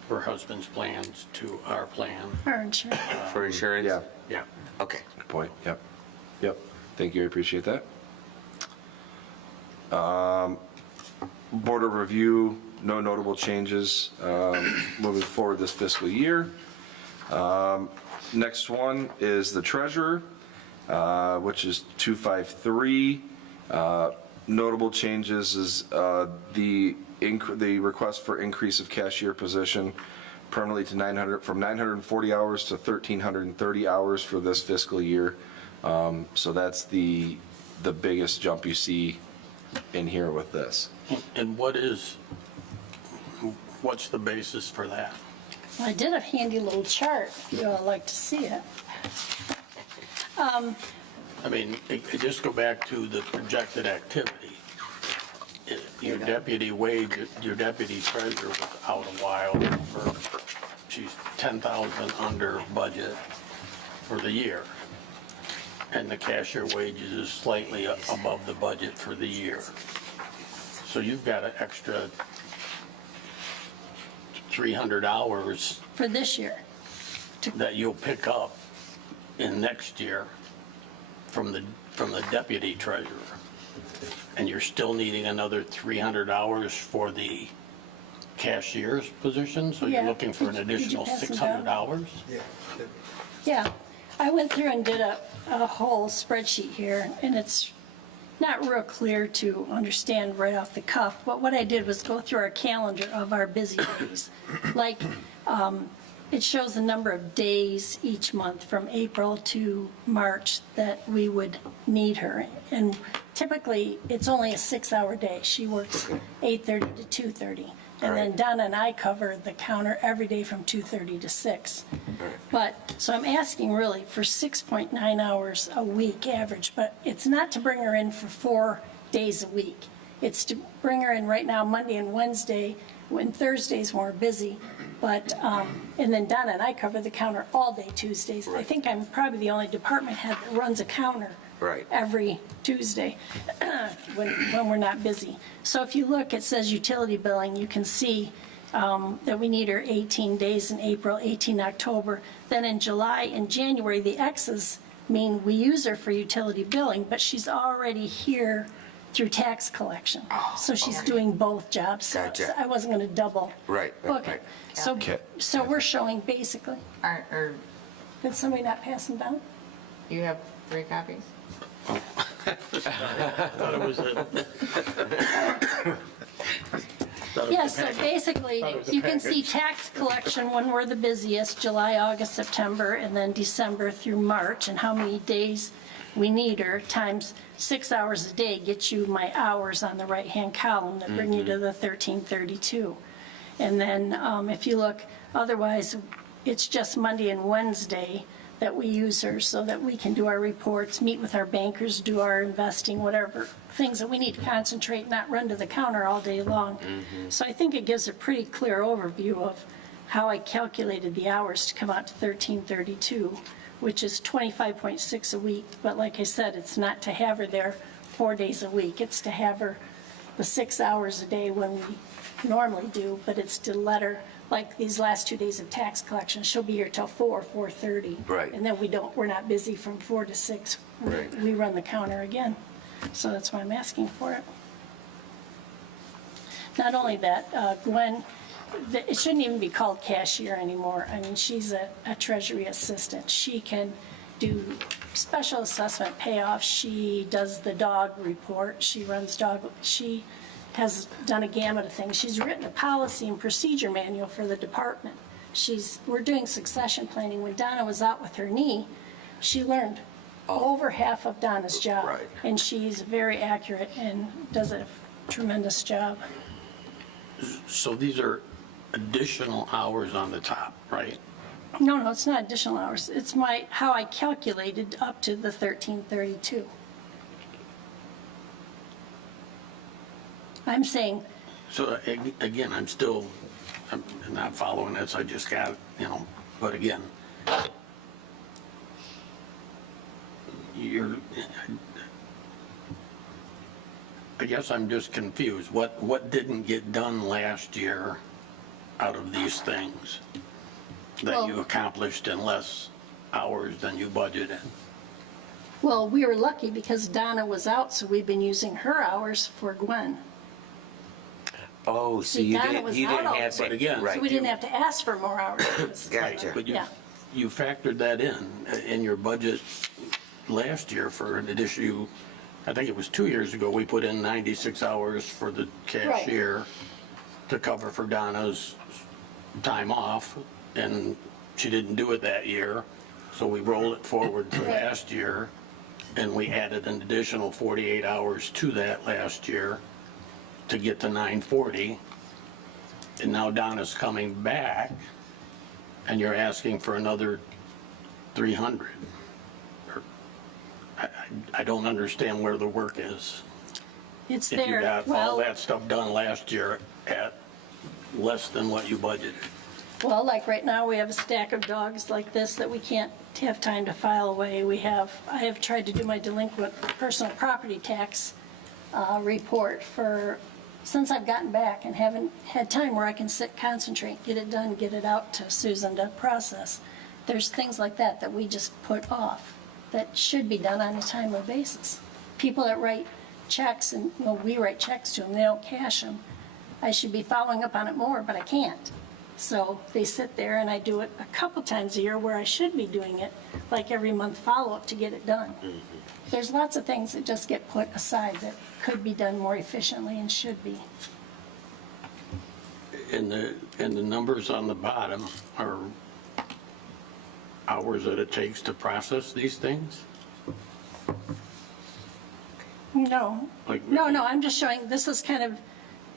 her husband's plans to our plan. Our insurance. For insurance? Yeah, Yeah. Okay. good point. Yep. Thank you, I appreciate that. Board of Review, no notable changes moving forward this fiscal year. Next one is the treasurer, which is 253. Notable changes is the request for increase of cashier position permanently to from 940 hours to 1,330 hours for this fiscal year. So that's the biggest jump you see in here with this. And what's the basis for that? I did a handy little chart, if you all like to see it. I mean, just go back to the projected activity. Your deputy wage, your deputy treasurer was out a while. She's 10,000 under budget for the year. And the cashier wages is slightly above the budget for the year. So you've got an extra 300 hours For this year. that you'll pick up in next year from the deputy treasurer. And you're still needing another 300 hours for the cashier's position, so you're Yeah. looking for an Did you additional pass it 600 down? hours? Yeah, I went through and did a whole spreadsheet here, and it's not real clear to understand right off the cuff, but what I did was go through our calendar of our busy days. Like, it shows the number of days each month from April to March that we would need her. And typically, it's only a 6-hour day. She works 8:30 to 2:30. And then Donna and I cover the counter every day from 2:30 to 6. But, so I'm asking really for 6.9 hours a week average, but it's not to bring her in for 4 days a week. It's to bring her in right now Monday and Wednesday, when Thursday's more busy, But, and then Donna and I cover the counter all day Tuesdays. I think I'm probably the only department head that runs a counter Right. every Tuesday when we're not busy. So if you look, it says utility billing, you can see that we need her 18 days in April, 18 October. Then in July and January, the X's mean we use her for utility billing, but she's already here through tax collection. So she's doing both jobs. So Gotcha. I wasn't going to double Right, book right. it. So, so we're showing basically, Or did somebody not pass them down? you have 3 copies? Thought it was a. Yeah, so basically, you can see tax collection when we're the busiest, July, August, September, and then December through March, and how many days we need her, times 6 hours a day gets you my hours on the right-hand column that bring you to the 1332. And then if you look, otherwise, it's just Monday and Wednesday that we use her so that we can do our reports, meet with our bankers, do our investing, whatever, things that we need to concentrate, not run to the counter all day long. So I think it gives a pretty clear overview of how I calculated the hours to come out to 1332, which is 25.6 a week. But like I said, it's not to have her there 4 days a week. It's to have her the 6 hours a day when we normally do, but it's to let her, like these last 2 days of tax collection, she'll be here till 4:30. Right. And then we're not busy from 4 to 6. Right. We run the counter again. So that's why I'm asking for it. Not only that, Gwen, it shouldn't even be called cashier anymore. I mean, she's a treasury assistant. She can do special assessment payoffs. She does the dog report. She runs she has done a gamut of things. She's written a policy and procedure manual for the department. We're doing succession planning. When Donna was out with her knee, she learned over half of Donna's job. Right. And she's very accurate and does a tremendous job. So these are additional hours on the top, right? No, it's not additional hours. It's how I calculated up to the 1332. I'm saying, So again, I'm not following this, I just got, but again, I guess I'm just confused. What didn't get done last year out of these things that you Well- accomplished in less hours than you budgeted? well, we were lucky because Donna was out, so we've been using her hours for Gwen. Oh, so See, you Donna didn't, was you didn't out have all to. But again- right, So we didn't you- have to ask for more hours. Gotcha. But Yeah. you factored that in your budget last year for an issue. I think it was 2 years ago, we put in 96 hours for the cashier to cover for Donna's time off, and she didn't do it that year, so we rolled it forward to last year, and we added an additional 48 hours to that last year to get to 940. And now Donna's coming back, and you're asking for another 300. I don't understand where the work is. It's If you there. got all Well, that stuff done last year at less than what you budgeted. well, like right now, we have a stack of dogs like this that we can't have time to file away. I have tried to do my delinquent personal property tax report since I've gotten back and haven't had time where I can sit, concentrate, get it done, get it out to Susan to process. There's things like that we just put off that should be done on a timely basis. People that write checks, and we write checks to them, they don't cash them. I should be following up on it more, but I can't. So they sit there and I do it a couple times a year where I should be doing it, like every month follow-up to get it done. There's lots of things that just get put aside that could be done more efficiently and should be. And the numbers on the bottom are hours that it takes to process these things? No, Like- no, I'm just showing, this is kind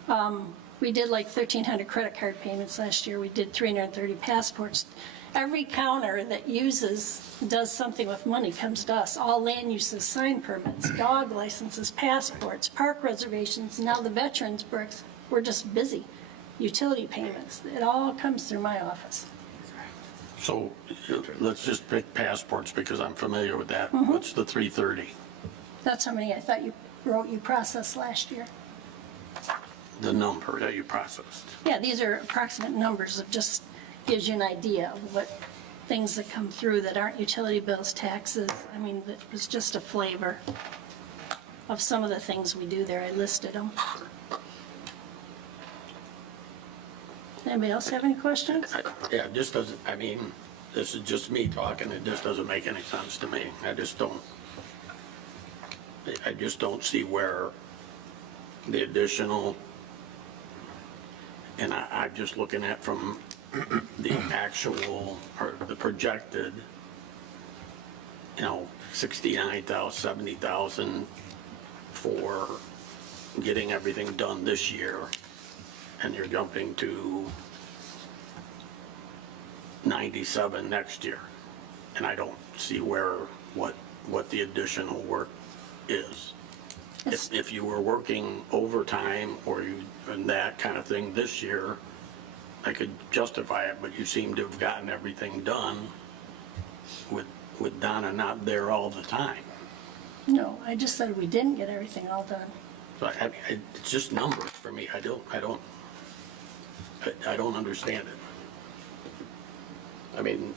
of, we did like 1,300 credit card payments last year. We did 330 passports. Every counter that does something with money comes to us. All land uses, sign permits, dog licenses, passports, park reservations, now the veterans bricks. We're just busy. utility payments. It all comes through my office. So let's just pick passports because I'm familiar with that. What's the 330? That's how many I thought you wrote you processed last year. The number that you processed. Yeah, these are approximate numbers. It just gives you an idea of what things that come through that aren't utility bills, taxes. I mean, it was just a flavor of some of the things we do there. I listed them. Anybody else have any questions? Yeah, it just doesn't, I mean, this is just me talking, it just doesn't make any sense to me. I just don't see where the additional, and I'm just looking at from the actual, or the projected, 69,000, 70,000 for getting everything done this year, and you're jumping to 97 next year. And I don't see what the additional work is. If you were working overtime and that kind of thing this year, I could justify it, but you seem to have gotten everything done with Donna not there all the time. No, I just said we didn't get everything all done. So it's just numbers for me. I don't understand it. I mean,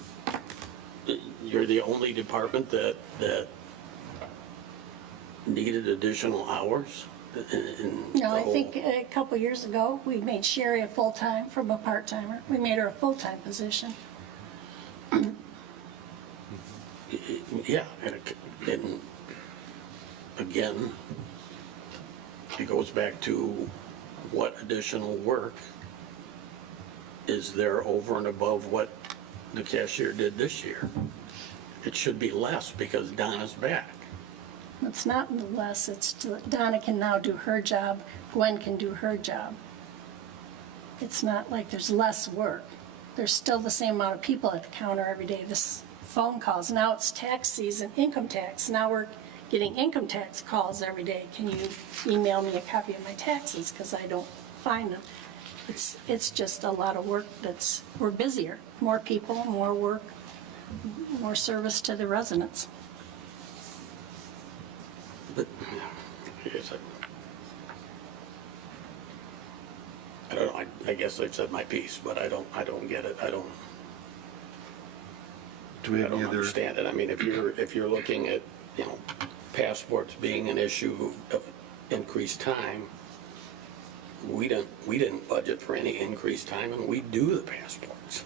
you're the only department that needed additional hours? No, I think a couple years ago, we made Sherry a full-time from a part-timer. We made her a full-time position. Yeah, and again, it goes back to what additional work is there over and above what the cashier did this year? It should be less because Donna's back. It's not less, it's Donna can now do her job, Gwen can do her job. It's not like there's less work. There's still the same amount of people at the counter every day. This phone calls, now it's tax season, income tax. Now we're getting income tax calls every day. Can you email me a copy of my taxes because I don't find them? It's just a lot of work we're busier. More people, more work, more service to the residents. But I don't know, I guess I've said my piece, but I don't get it. I don't understand it. I mean, if you're looking at, passports being an issue of increased time, we didn't budget for any increased time, and we do the passports.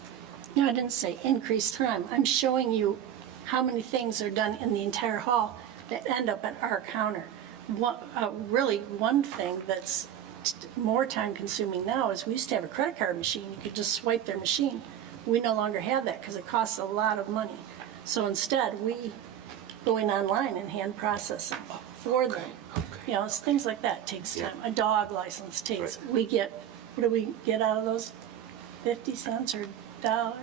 No, I didn't say increased time. I'm showing you how many things are done in the entire hall that end up at our counter. Really, one thing that's more time consuming now is we used to have a credit card machine. You could just swipe their machine. We no longer have that because it costs a lot of money. So instead, we go in online and hand process it for them. It's things like that takes time. A dog license takes, what do we get out of those? 50 cents or dollar?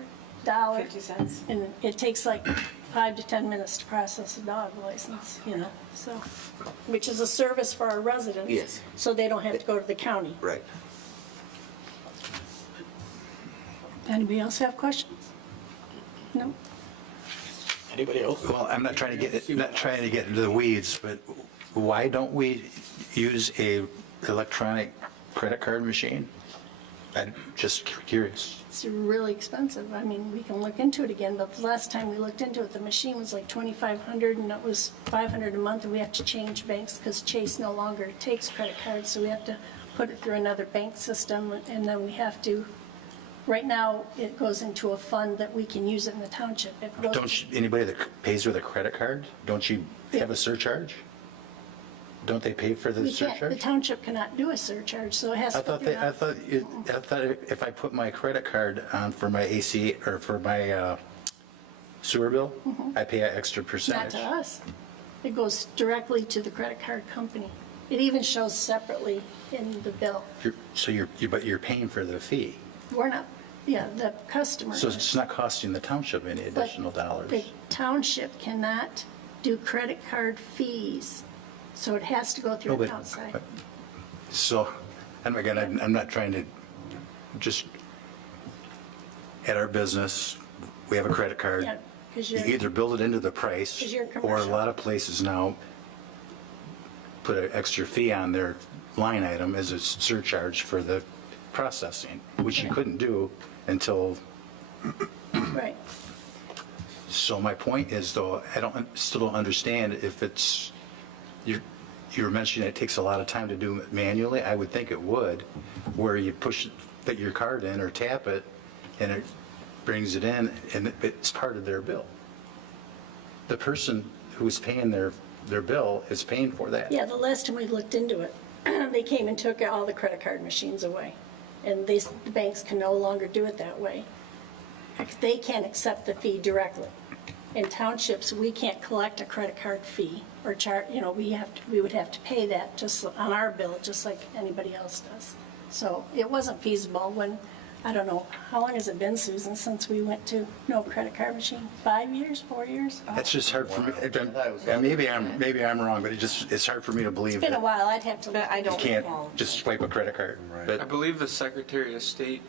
50 cents. And it takes like 5 to 10 minutes to process a dog license, so, which is a service for our residents. Yes. So they don't have to go to the county. Right. Anybody else have questions? No? Anybody else? Well, I'm not trying to get into the weeds, but why don't we use a electronic credit card machine? I'm just curious. It's really expensive. I mean, we can look into it again, but the last time we looked into it, the machine was like $2,500 and it was $500 a month, and we have to change banks because Chase no longer takes credit cards, so we have to put it through another bank system, and then we have to, right now, it goes into a fund that we can use it in the township. If it goes- Anybody that pays with a credit card, don't you have a surcharge? Don't they pay for the We can't, the surcharge? township cannot do a surcharge, so it has to go through. I thought if I put my credit card on for my AC or for my sewer bill, I pay an extra Not percentage. to us. It goes directly to the credit card company. It even shows separately in the bill. But you're paying for the fee. We're not, the customer. So it's not costing the township any But additional dollars. The township cannot do credit card fees, so it has to go through an outside. So, and again, I'm not trying to just at our business, we have a credit card. Yeah, 'cause You you're- either build it into the price, 'Cause you're or a commercial. lot of places now put an extra fee on their line item as a surcharge for the processing, which you couldn't do until. Right. So my point is, though, still don't understand if it's, you were mentioning it takes a lot of time to do it manually. I would think it would, where you push your card in or tap it, and it brings it in, and it's part of their bill. The person who's paying their bill is paying for that. Yeah, the last time we looked into it, they came and took all the credit card machines away. And the banks can no longer do it that way. They can't accept the fee directly. In townships, we can't collect a credit card fee or charge, we would have to pay that just on our bill, just like anybody else does. So it wasn't feasible when, I don't know, how long has it been, Susan, since we went to no credit card machine? 5 years, 4 years? That's just hard for me. And maybe I'm wrong, but it's hard for me to believe It's been a that while, I'd have to. But I you don't can't recall. just swipe a credit card. I But believe the Secretary of State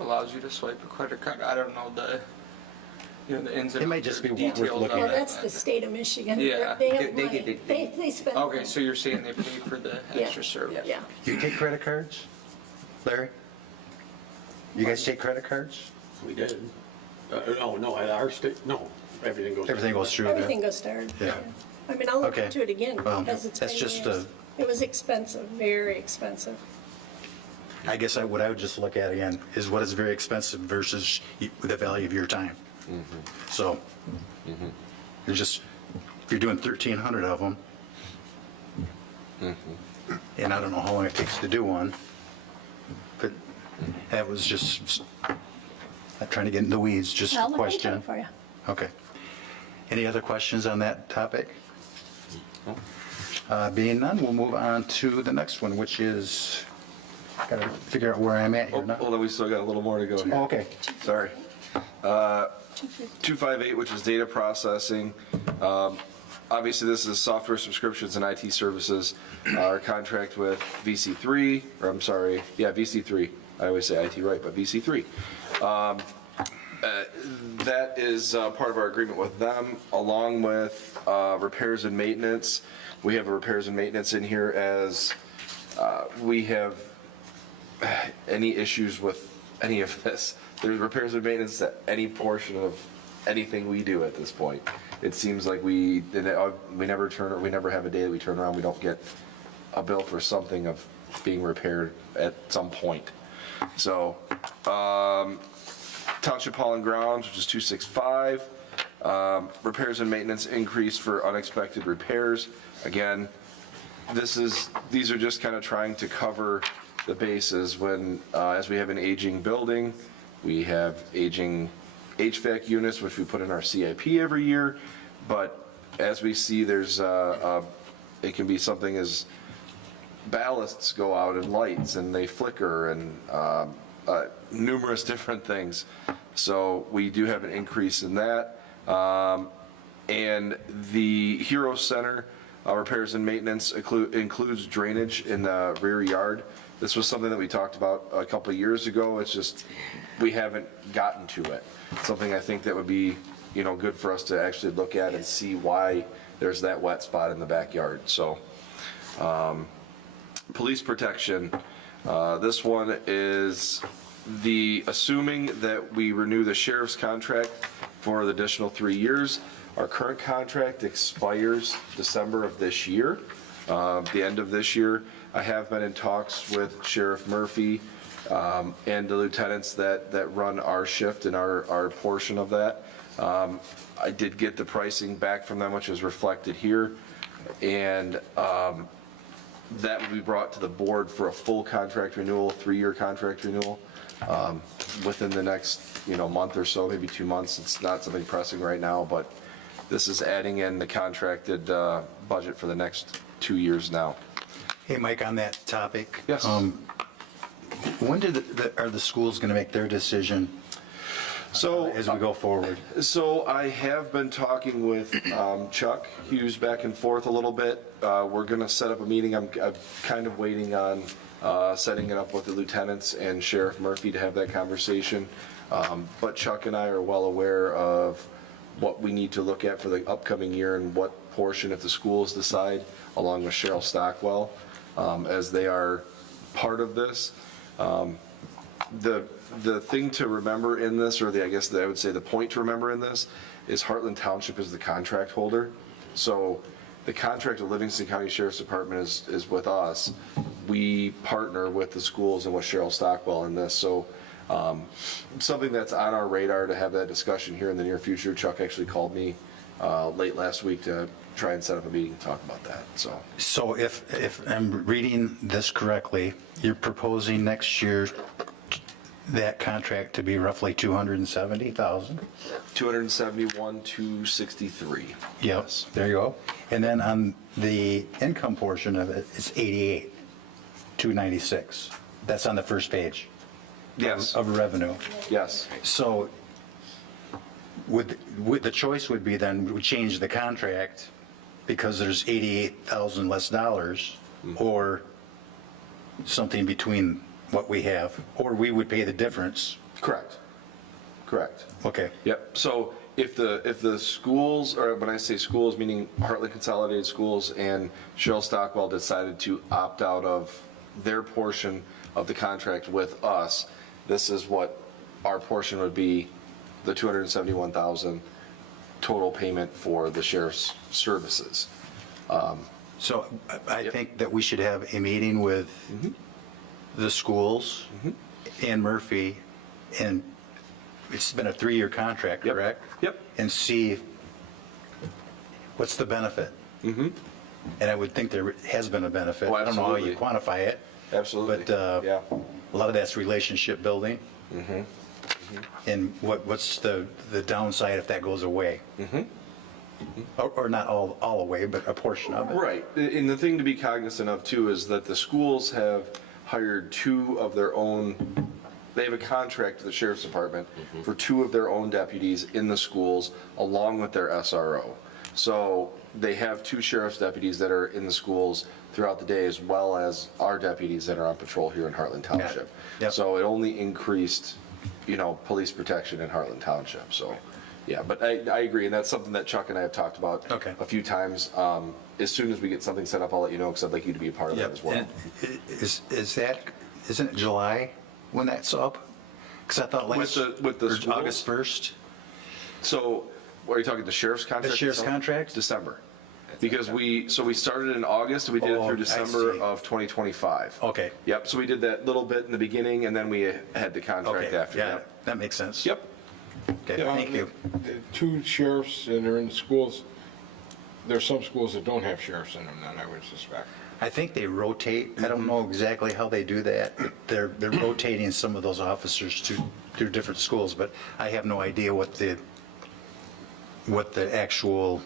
allows you to swipe a credit card. I don't know the ins and It might just be worth details of looking Well, at. that's the state of Michigan. Yeah. They have They money. get They spend. Okay, so you're saying they pay for the Yeah. extra service? Yeah. You take credit cards, Larry? You guys take credit cards? We did. No, at our state, no, everything goes. Everything goes through Everything there? goes started. Yeah. I mean, I'll look Okay. into it again Well, because it's that's been just years. It was expensive, very expensive. I guess what I would just look at again is what is very expensive versus the value of your time. So, you're just, if you're doing 1,300 of them, and I don't know how long it takes to do one, but that was just, I'm trying to get in the weeds, just a I'll look into question. it for you. Okay. Any other questions on that topic? Being none, we'll move on to the next one, which is, gotta figure out where I'm at here now. Hold on, we still got a little more to go here. Oh, okay. Sorry. 258, which is data processing. Obviously, this is software subscriptions and IT services. Our contract with VC3, or I'm sorry, yeah, VC3. I always say IT right, but VC3. That is part of our agreement with them, along with repairs and maintenance. We have a repairs and maintenance in here as we have any issues with any of this. There's repairs and maintenance at any portion of anything we do at this point. It seems like we never have a day that we turn around, we don't get a bill for something of being repaired at some point. So, Township Hall and Grounds, which is 265, repairs and maintenance increase for unexpected repairs. Again, these are just kind of trying to cover the bases when, as we have an aging building, we have aging HVAC units, which we put in our CIP every year, but as we see, there's, it can be something as ballasts go out and lights and they flicker and numerous different things. So we do have an increase in that. And the Hero Center repairs and maintenance includes drainage in the rear yard. This was something that we talked about a couple of years ago. It's just, we haven't gotten to it. Something I think that would be, good for us to actually look at and see why there's that wet spot in the backyard. So, police protection. This one is assuming that we renew the sheriff's contract for the additional 3 years. Our current contract expires December of this year, the end of this year. I have been in talks with Sheriff Murphy and the lieutenants that run our shift and our portion of that. I did get the pricing back from them, which is reflected here. And that will be brought to the board for a full contract renewal, 3-year contract renewal, within the next, month or so, maybe 2 months. It's not something pressing right now, but this is adding in the contracted budget for the next 2 years now. Hey, Mike, on that topic. Yes. When are the schools going to make their decision So as we go forward? So I have been talking with Chuck Hughes back and forth a little bit. We're going to set up a meeting. I'm kind of waiting on setting it up with the lieutenants and Sheriff Murphy to have that conversation. But Chuck and I are well aware of what we need to look at for the upcoming year and what portion, if the schools decide, along with Cheryl Stockwell, as they are part of this. The thing to remember in this, or I guess I would say the point to remember in this, is Heartland Township is the contract holder. So the contract of Livingston County Sheriff's Department is with us. We partner with the schools and with Cheryl Stockwell in this. So something that's on our radar to have that discussion here in the near future. Chuck actually called me late last week to try and set up a meeting to talk about that, so. So if I'm reading this correctly, you're proposing next year that contract to be roughly 270,000? 271, 263. Yes, there you go. And then on the income portion of it, it's 88, 296. That's on the first page. Yes. Of revenue. Yes. So would the choice would be then, we change the contract because there's 88,000 less dollars, or something between what we have, or we would pay the difference. Correct. Correct. Okay. Yep. So if the schools, or when I say schools, meaning Heartland Consolidated Schools and Cheryl Stockwell decided to opt out of their portion of the contract with us, this is what our portion would be, the 271,000 total payment for the sheriff's services. So I think that we should have a meeting with the schools and Murphy, and it's been a 3-year contract, Yep. correct? Yep. And see what's the benefit. And I would think there has been a benefit. Oh, I don't know how you absolutely. quantify it. Absolutely. But Yeah. a lot of that's relationship building. And what's the downside if that goes away? Or not all away, but a portion of it. Right. And the thing to be cognizant of too is that the schools have hired 2 of their own, they have a contract to the sheriff's department for 2 of their own deputies in the schools along with their SRO. So they have 2 sheriff's deputies that are in the schools throughout the day, as well as our deputies that are on patrol here in Heartland Township. Yep. So it only increased, police protection in Heartland Township, so. Yeah, but I agree, and that's something that Chuck and I have talked about Okay. a few times. As soon as we get something set up, I'll let you know, because I'd like you to be a part of that as well. And isn't it July when that's up? Because I thought last. With the or schools? August 1st? So, are you talking the sheriff's contract? The sheriff's itself? contract? December. Because we started in August, and we did it Oh, through I December see. of 2025. Okay. Yep, so we did that little bit in the beginning, and then we had the contract Okay, after yeah, that. that makes sense. Yep. Okay, thank you. The 2 sheriffs and they're in the schools, there's some schools that don't have sheriffs in them then, I would suspect. I think they rotate. I don't know exactly how they do that. They're rotating some of those officers to different schools, but I have no idea what the actual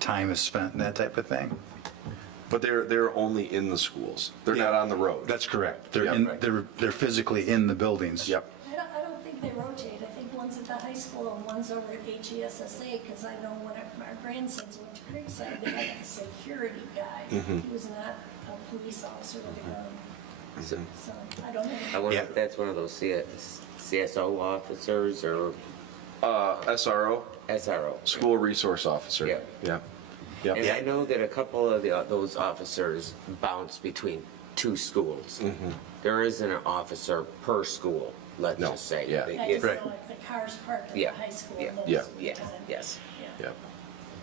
time is spent and that type of thing. But they're only in the schools. They're not on the road. That's correct. Yeah. They're physically in the buildings. Yep. I don't think they rotate. I think one's at the high school and one's over at HESSA, because I know when our grandsons went to Creekside, they had a security guy. He was not a police officer with a gun. So I don't know. I wonder Yeah. if that's one of those CSO officers or SRO, SRO. School Resource Officer. Yep. Yeah. Yep. And I know that a couple of those officers bounce between 2 schools. There isn't an officer per school, let's No, just say. yeah. I just Right. know like the cars parked at the Yeah, high school yeah, most yeah, of the Yeah, time. yes, Yeah.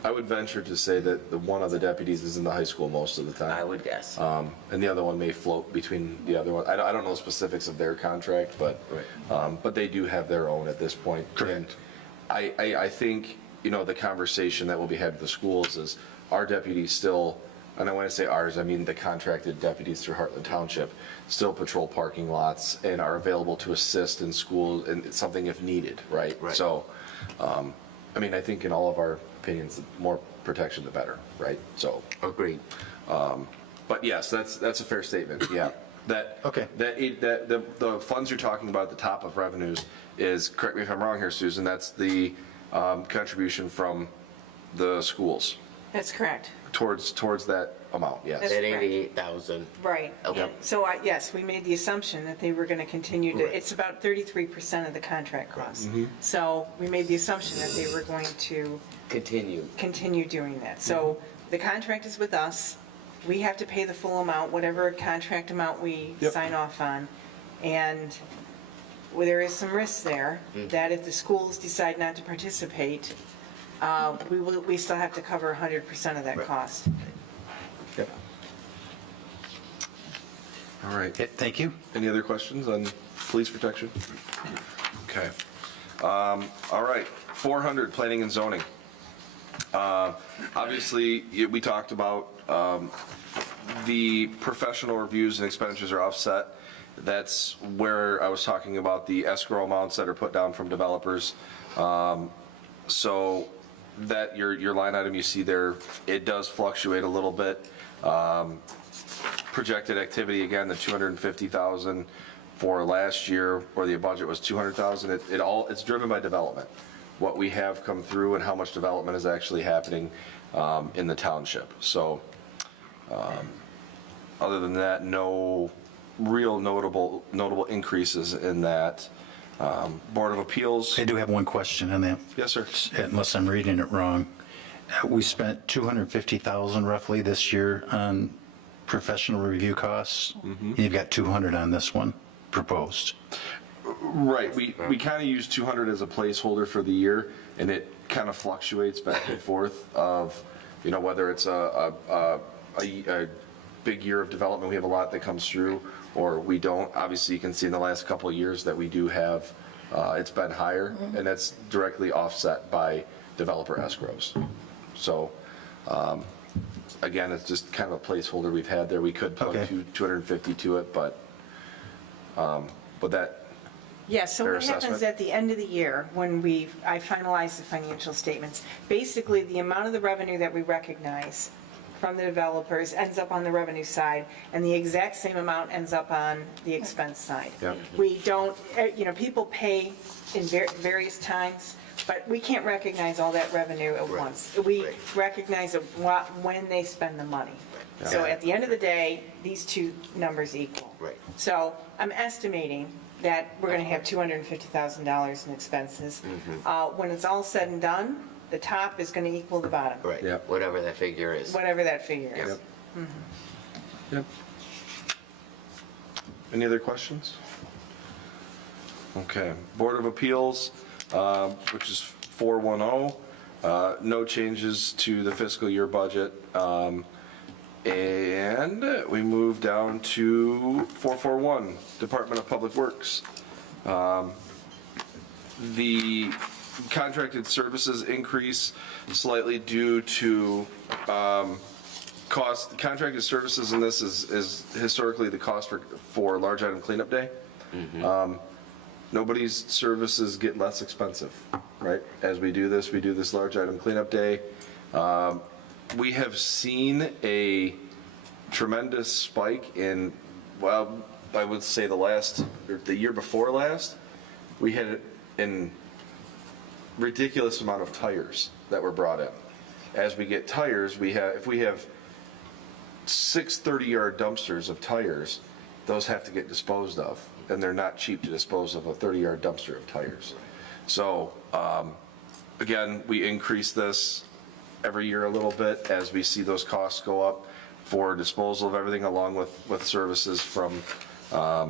I would venture to say that the one of the deputies is in the high school most of the time. I would guess. And the other one may float between the other one. I don't know the specifics of their contract, but, but they do have their own at this point. Correct. And I think, the conversation that will be had with the schools is our deputies still, and when I say ours, I mean the contracted deputies through Heartland Township, still patrol parking lots and are available to assist in school and something if needed, right? Right. So, I think in all of our opinions, the more protection, the better, right? So, Agreed. but yes, that's a fair statement, yeah. Okay. The funds you're talking about at the top of revenues is, correct me if I'm wrong here, Susan, that's the contribution from the schools That's correct. towards that amount, yes. That's At correct. 88,000. Right. Okay. So, yes, we made the assumption that they were going to continue to, Right. it's about 33% of the contract cost. So we made the assumption that they were going to Continue. doing that. So the contract is with us. We have to pay the full amount, whatever contract amount we Yep. sign off on. And well, there is some risk there that if the schools decide not to participate, we still have to cover 100% of that cost. Yep. All right. Okay, thank you. Any other questions on police protection? Okay. All right, 400, planning and zoning. Obviously, we talked about the professional reviews and expenditures are offset. That's where I was talking about the escrow amounts that are put down from developers. So that your line item you see there, it does fluctuate a little bit. Projected activity, again, the 250,000 for last year, or the budget was 200,000. It's driven by development, what we have come through and how much development is actually happening in the township. So other than that, no real notable increases in that. Board of Appeals. I do have one question on that, Yes, sir. unless I'm reading it wrong. We spent 250,000 roughly this year on professional review costs. And you've got 200 on this one proposed. Right, we kind of use 200 as a placeholder for the year, and it kind of fluctuates back and forth of, whether it's a big year of development, we have a lot that comes through, or we don't. Obviously, you can see in the last couple of years that we do have, it's been higher, and that's directly offset by developer escrows. So, again, it's just kind of a placeholder we've had there. We could put Okay. 250 to it, but that, Yeah, so Fair what happens assessment. at the end of the year, when I finalize the financial statements, basically, the amount of the revenue that we recognize from the developers ends up on the revenue side, and the exact same amount ends up on the expense side. Yep. We don't, people pay in various times, but we can't recognize all that revenue at once. We recognize it when they spend the money. So at the end of the day, these two numbers equal. Right. So I'm estimating that we're going to have $250,000 in expenses. When it's all said and done, the top is going to equal the bottom, Right. Yep. Whatever that figure is. whatever that figure is. Yep. Yep. Any other questions? Okay, Board of Appeals, which is 410, no changes to the fiscal year budget. And we move down to 441, Department of Public Works. The contracted services increase slightly due to cost. Contracted services in this is historically the cost for large item cleanup day. Nobody's services get less expensive, right? As we do this large item cleanup day. We have seen a tremendous spike in, well, I would say the year before last, we had an ridiculous amount of tires that were brought in. As we get tires, if we have 6 30-yard dumpsters of tires, those have to get disposed of, and they're not cheap to dispose of a 30-yard dumpster of tires. So, again, we increase this every year a little bit as we see those costs go up for disposal of everything, along with services from our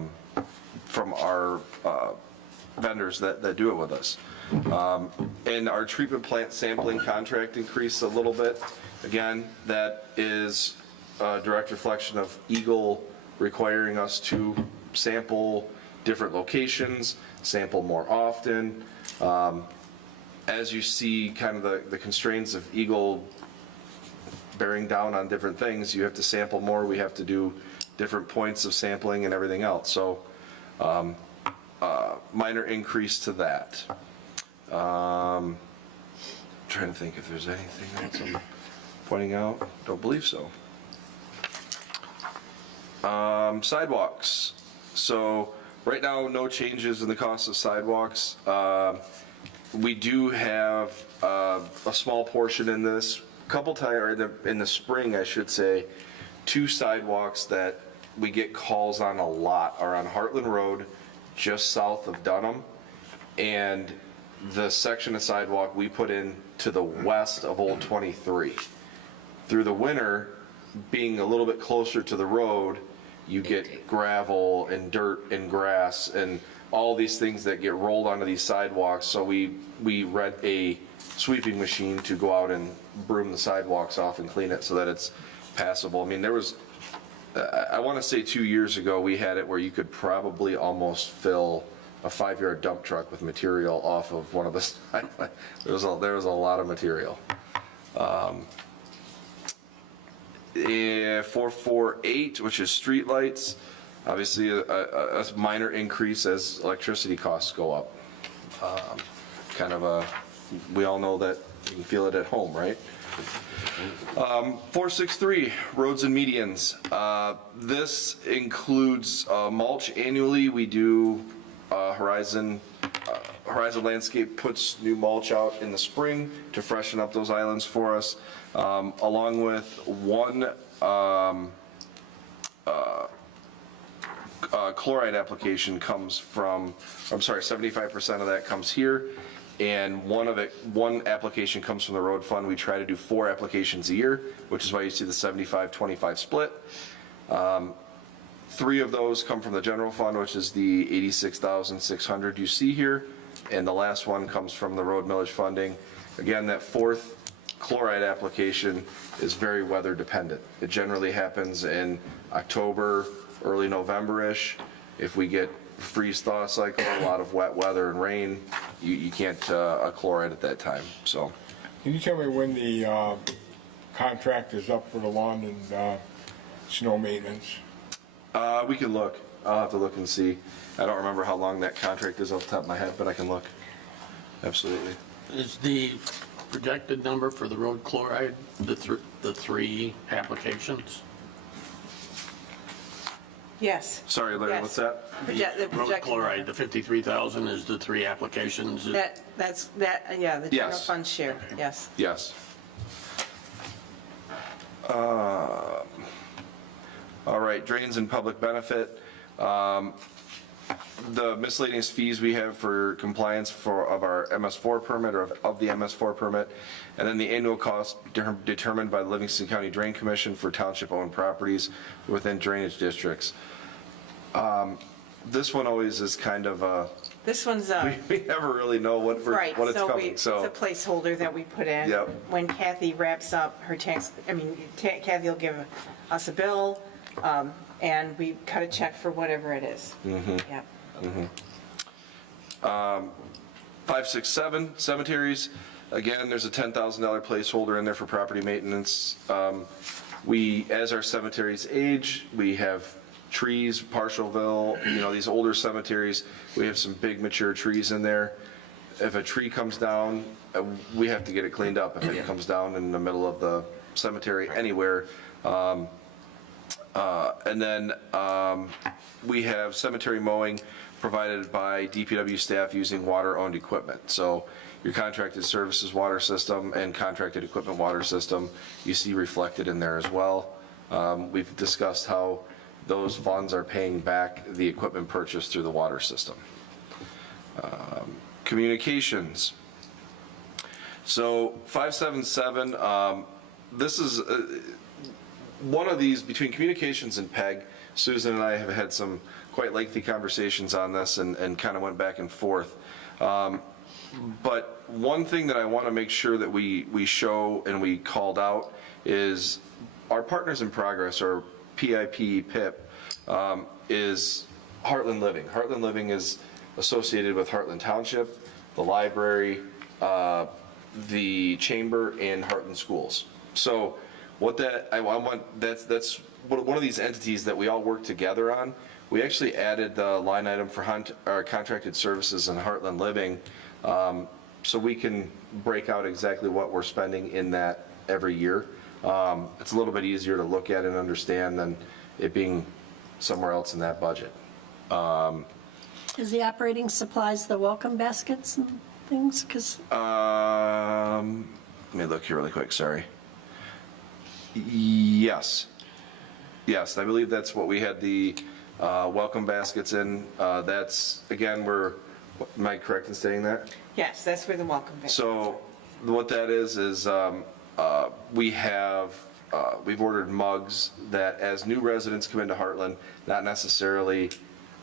vendors that do it with us. And our treatment plant sampling contract increased a little bit. Again, that is a direct reflection of Eagle requiring us to sample different locations, sample more often. As you see kind of the constraints of Eagle bearing down on different things, you have to sample more, we have to do different points of sampling and everything else. So minor increase to that. Trying to think if there's anything else I'm pointing out. Don't believe so. Sidewalks. So right now, no changes in the cost of sidewalks. We do have a small portion in this, couple times, or in the spring, I should say, 2 sidewalks that we get calls on a lot are on Heartland Road, just south of Dunham, and the section of sidewalk we put in to the west of Old 23. Through the winter, being a little bit closer to the road, you get gravel and dirt and grass and all these things that get rolled onto these sidewalks. So we rent a sweeping machine to go out and broom the sidewalks off and clean it so that it's passable. I mean, there was, I want to say 2 years ago, we had it where you could probably almost fill a 5-yard dump truck with material off of one of the sidewalks. There was a lot of material. 448, which is streetlights, obviously a minor increase as electricity costs go up. We all know that you can feel it at home, right? 463, roads and medians. This includes mulch annually. We do Horizon Landscape puts new mulch out in the spring to freshen up those islands for us, along with one chloride application comes from, 75% of that comes here, and one application comes from the road fund. We try to do 4 applications a year, which is why you see the 75-25 split. 3 of those come from the general fund, which is the 86,600 you see here, and the last one comes from the road millage funding. Again, that 4th chloride application is very weather dependent. It generally happens in October, early November-ish. If we get freeze-thaw cycle, a lot of wet weather and rain, you can't chloride at that time. So, Can you tell me when the contract is up for the lawn and snow maintenance? we can look. I'll have to look and see. I don't remember how long that contract is off the top of my head, but I can look. Absolutely. Is the projected number for the road chloride, the 3 applications? Yes. Sorry, Larry, Yes. what's that? The Road projected chloride, number. the 53,000 is the 3 applications? Yeah, the general Yes. fund share, yes. Yes. All right, drains and public benefit. The miscellaneous fees we have for compliance of our MS4 permit, or of the MS4 permit, and then the annual cost determined by the Livingston County Drain Commission for township-owned properties within drainage districts. This one always is kind of a, This one's, we never really know what it's right, coming, it's a placeholder that we put in. Yep. When Kathy wraps up her Kathy will give us a bill, and we cut a check for whatever it is. Mm-hmm. Yep. 567, cemeteries. Again, there's a $10,000 placeholder in there for property maintenance. As our cemeteries age, we have trees, Partialville, these older cemeteries, we have some big mature trees in there. If a tree comes down, we have to get it cleaned up. If it comes down in the middle of the cemetery anywhere. And then we have cemetery mowing provided by DPW staff using water-owned equipment. So your contracted services water system and contracted equipment water system, you see reflected in there as well. We've discussed how those funds are paying back the equipment purchased through the water system. Communications. So 577, this is one of these, between communications and PEG, Susan and I have had some quite lengthy conversations on this and kind of went back and forth. But one thing that I want to make sure that we show and we called out is our Partners in Progress, or PIP, is Heartland Living. Heartland Living is associated with Heartland Township, the library, the chamber, and Heartland Schools. So that's one of these entities that we all work together on. We actually added the line item for our contracted services in Heartland Living, so we can break out exactly what we're spending in that every year. It's a little bit easier to look at and understand than it being somewhere else in that budget. Is the operating supplies the welcome baskets and things? Because Let me look here really quick, sorry. Yes. Yes, I believe that's what we had the welcome baskets in. That's, again, am I correct in saying that? Yes, that's where the welcome baskets. So what that is we've ordered mugs that as new residents come into Heartland, not necessarily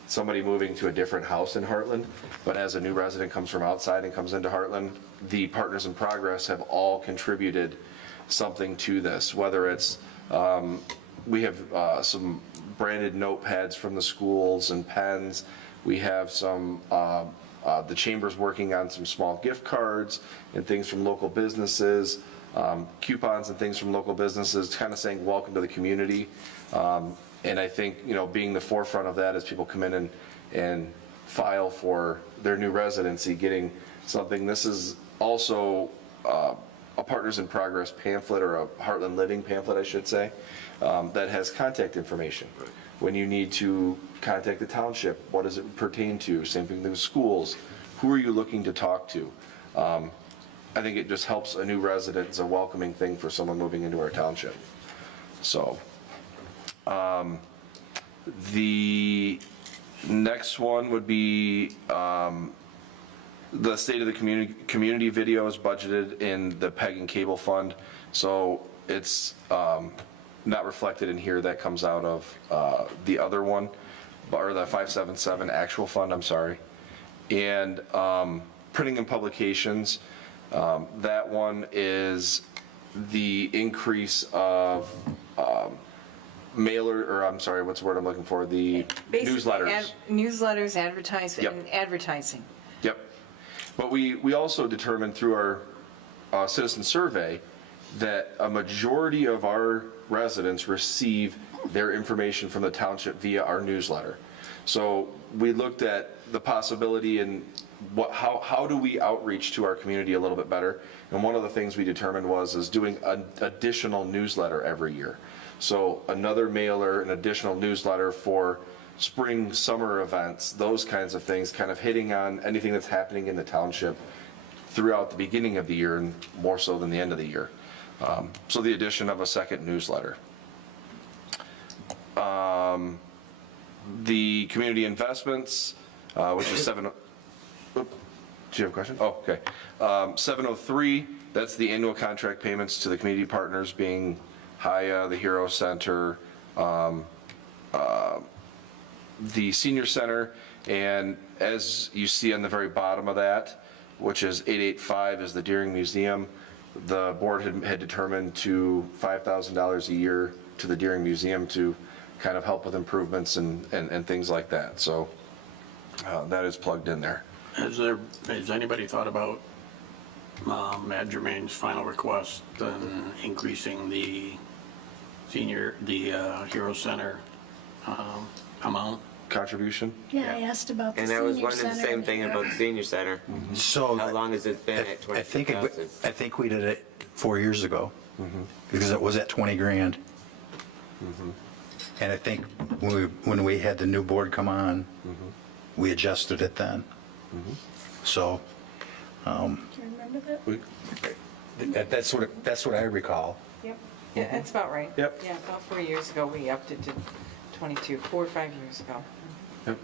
somebody moving to a different house in Heartland, but as a new resident comes from outside and comes into Heartland, the Partners in Progress have all contributed something to this, whether it's, we have some branded notepads from the schools and pens. We have some, the chamber's working on some small gift cards and things from local businesses, coupons and things from local businesses, kind of saying welcome to the community. And I think, being the forefront of that as people come in and file for their new residency, getting something. This is also a Partners in Progress pamphlet, or a Heartland Living pamphlet, I should say, that has contact information. When you need to contact the township, what does it pertain to? Same thing with schools. Who are you looking to talk to? I think it just helps a new resident. It's a welcoming thing for someone moving into our township. So, the next one would be the State of the Community video is budgeted in the PEG and Cable Fund. So it's not reflected in here. That comes out of the other one, or the 577 actual fund, I'm sorry. And printing and publications, that one is the increase of mailer, or I'm sorry, what's the word I'm looking for? The Basically, newsletters. Newsletters, advertising, Yep. and advertising. Yep. But we also determined through our citizen survey that a majority of our residents receive their information from the township via our newsletter. So we looked at the possibility and how do we outreach to our community a little bit better? And one of the things we determined is doing an additional newsletter every year. So another mailer, an additional newsletter for spring, summer events, those kinds of things, kind of hitting on anything that's happening in the township throughout the beginning of the year and more so than the end of the year. So the addition of a second newsletter. The community investments, which is do you have a question? Oh, okay. 703, that's the annual contract payments to the community partners, being Haya, the Hero Center, the Senior Center, and as you see on the very bottom of that, which is 885, is the Deering Museum. The board had determined to $5,000 a year to the Deering Museum to kind of help with improvements and things like that. So that is plugged in there. Has anybody thought about Matt Germain's final request and increasing the Hero Center amount? Contribution? yeah, I asked about the And senior I was center. wondering the same thing about the senior center. So How long has it been at I think, 22,000? I think we did it 4 years ago, because it was at 20 grand. And I think when we had the new board come on, we adjusted it then. So, Do you remember that? that's what I recall. Yep. Yeah, that's about right. Yep. Yeah, about 4 years ago, we upped it to 22, 4 or 5 years ago. Yep.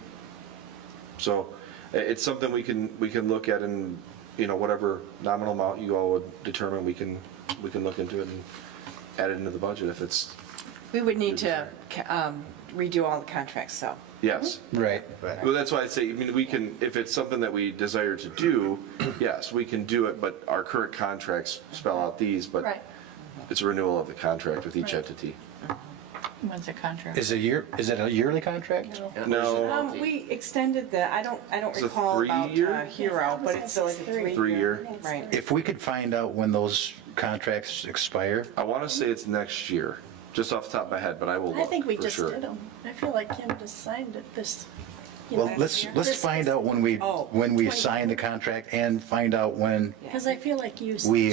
So it's something we can look at, and whatever nominal amount you all would determine, we can look into it and add it into the budget if it's. We would need to redo all the contracts, so. Yes. Right. Well, that's why I say, we can, if it's something that we desire to do, yes, we can do it, but our current contracts spell out these, but Right. it's a renewal of the contract with each Right. entity. When's the contract? Is it a yearly contract? No, We extended I don't It's a recall about 3-year? Hero, but it's like a 3-year. 3-year. Right. If we could find out when those contracts expire, I want to say it's next year, just off the top of my head, but I will I look think we for just sure. did them. I feel like Kim just signed it this, Well, let's find out when we Oh. sign the contract and find out when Because I feel like you we,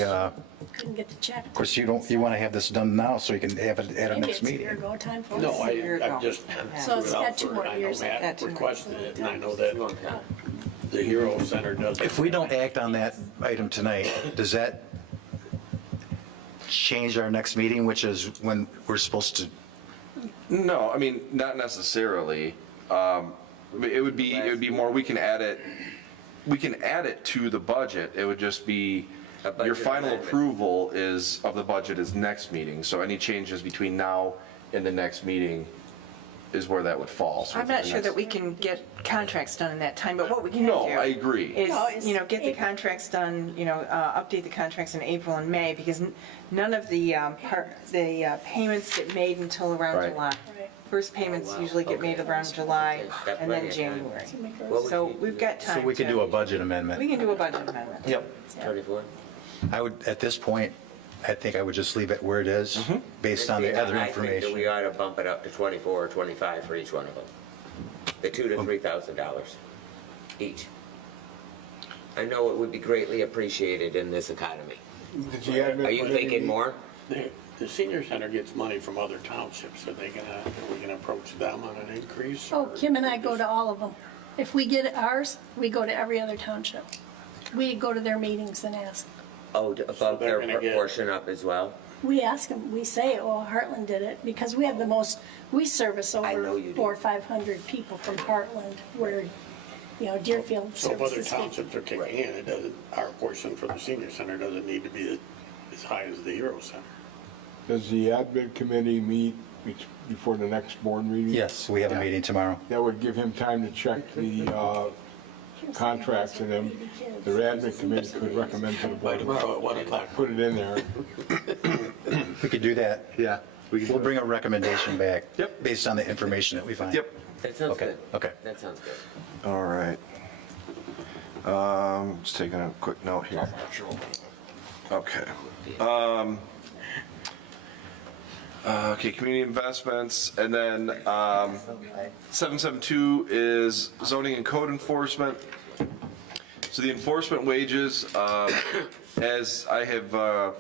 couldn't get the check. of course, you want to have this done now so you can have it at our Maybe next it's a year meeting. ago time for No, us. I just. So it's got 2 more I know years. Matt Got 2 more. requested it, and I know that the Hero Center does. If we don't act on that item tonight, does that change our next meeting, which is when we're supposed to? No, I mean, not necessarily. It would be more, we can add it to the budget. It would just be, A budget your final amendment. approval of the budget is next meeting. So any changes between now and the next meeting is where that would fall. So I'm not the sure next- that we can get contracts done in that time, but what we can do. No, I agree. No, Is, it's get the April. contracts done, update the contracts in April and May, because none of the payments get made until around Right. July. Right. First payments usually get made around July Got and then plenty of time. January. What would So you- we've got time. So we can to- do a budget We amendment. can do a budget amendment. Yep. 24? I would, at this point, I think I would just leave it where it is, based on the other I think that we information. ought to bump it up to 24 or 25 for each one of them. The $2,000 to $3,000 each. I know it would be greatly appreciated in this economy. Did the admin Are you put any- thinking more? The senior center gets money from other townships. Are we gonna approach them on an increase? Oh, or- Kim and I go to all of them. If we get ours, we go to every other township. We go to their meetings and ask. Oh, to above they're their gonna get- portion up as well? We ask them, we say, oh, Heartland did it, because we have the most, we service I know over you do. 400 or 500 people from Heartland, where, Deerfield So if other services 50. townships are kicking in, it doesn't, our portion for the senior center doesn't need to be as high as the Hero Center. Does the admin committee meet before the next board meeting? Yes, we have a meeting tomorrow. That would give him time to check the contracts, and then the admin committee could recommend to the By board. tomorrow at 1 o'clock. Put it in there. We could do that. Yeah. We'll bring a recommendation back. Yep. Based on the information that we find. Yep. That sounds Okay, good. okay. That sounds good. All right. Just taking a quick note here. Okay. Okay, community investments, and then 772 is zoning and code enforcement. So the enforcement wages, as I have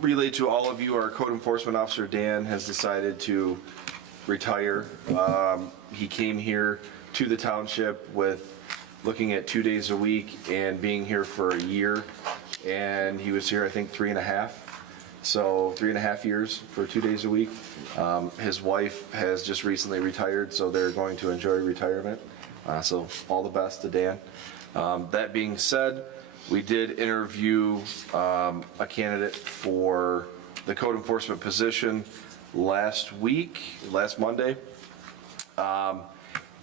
relayed to all of you, our code enforcement officer, Dan, has decided to retire. He came here to the township with looking at 2 days a week and being here for a year. And he was here, I think, 3.5. So 3.5 years for 2 days a week. His wife has just recently retired, so they're going to enjoy retirement. So all the best to Dan. That being said, we did interview a candidate for the code enforcement position last Monday.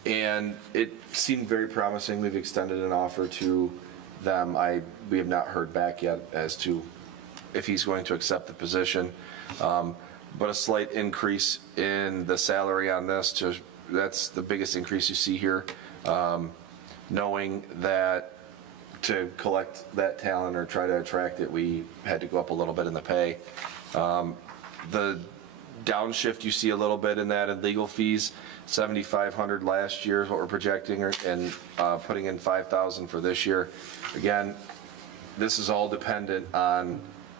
And it seemed very promising. We've extended an offer to them. We have not heard back yet as to if he's going to accept the position. But a slight increase in the salary on this, that's the biggest increase you see here. Knowing that to collect that talent or try to attract it, we had to go up a little bit in the pay. The downshift you see a little bit in that in legal fees, $7,500 last year is what we're projecting, and putting in $5,000 for this year. Again, this is all dependent on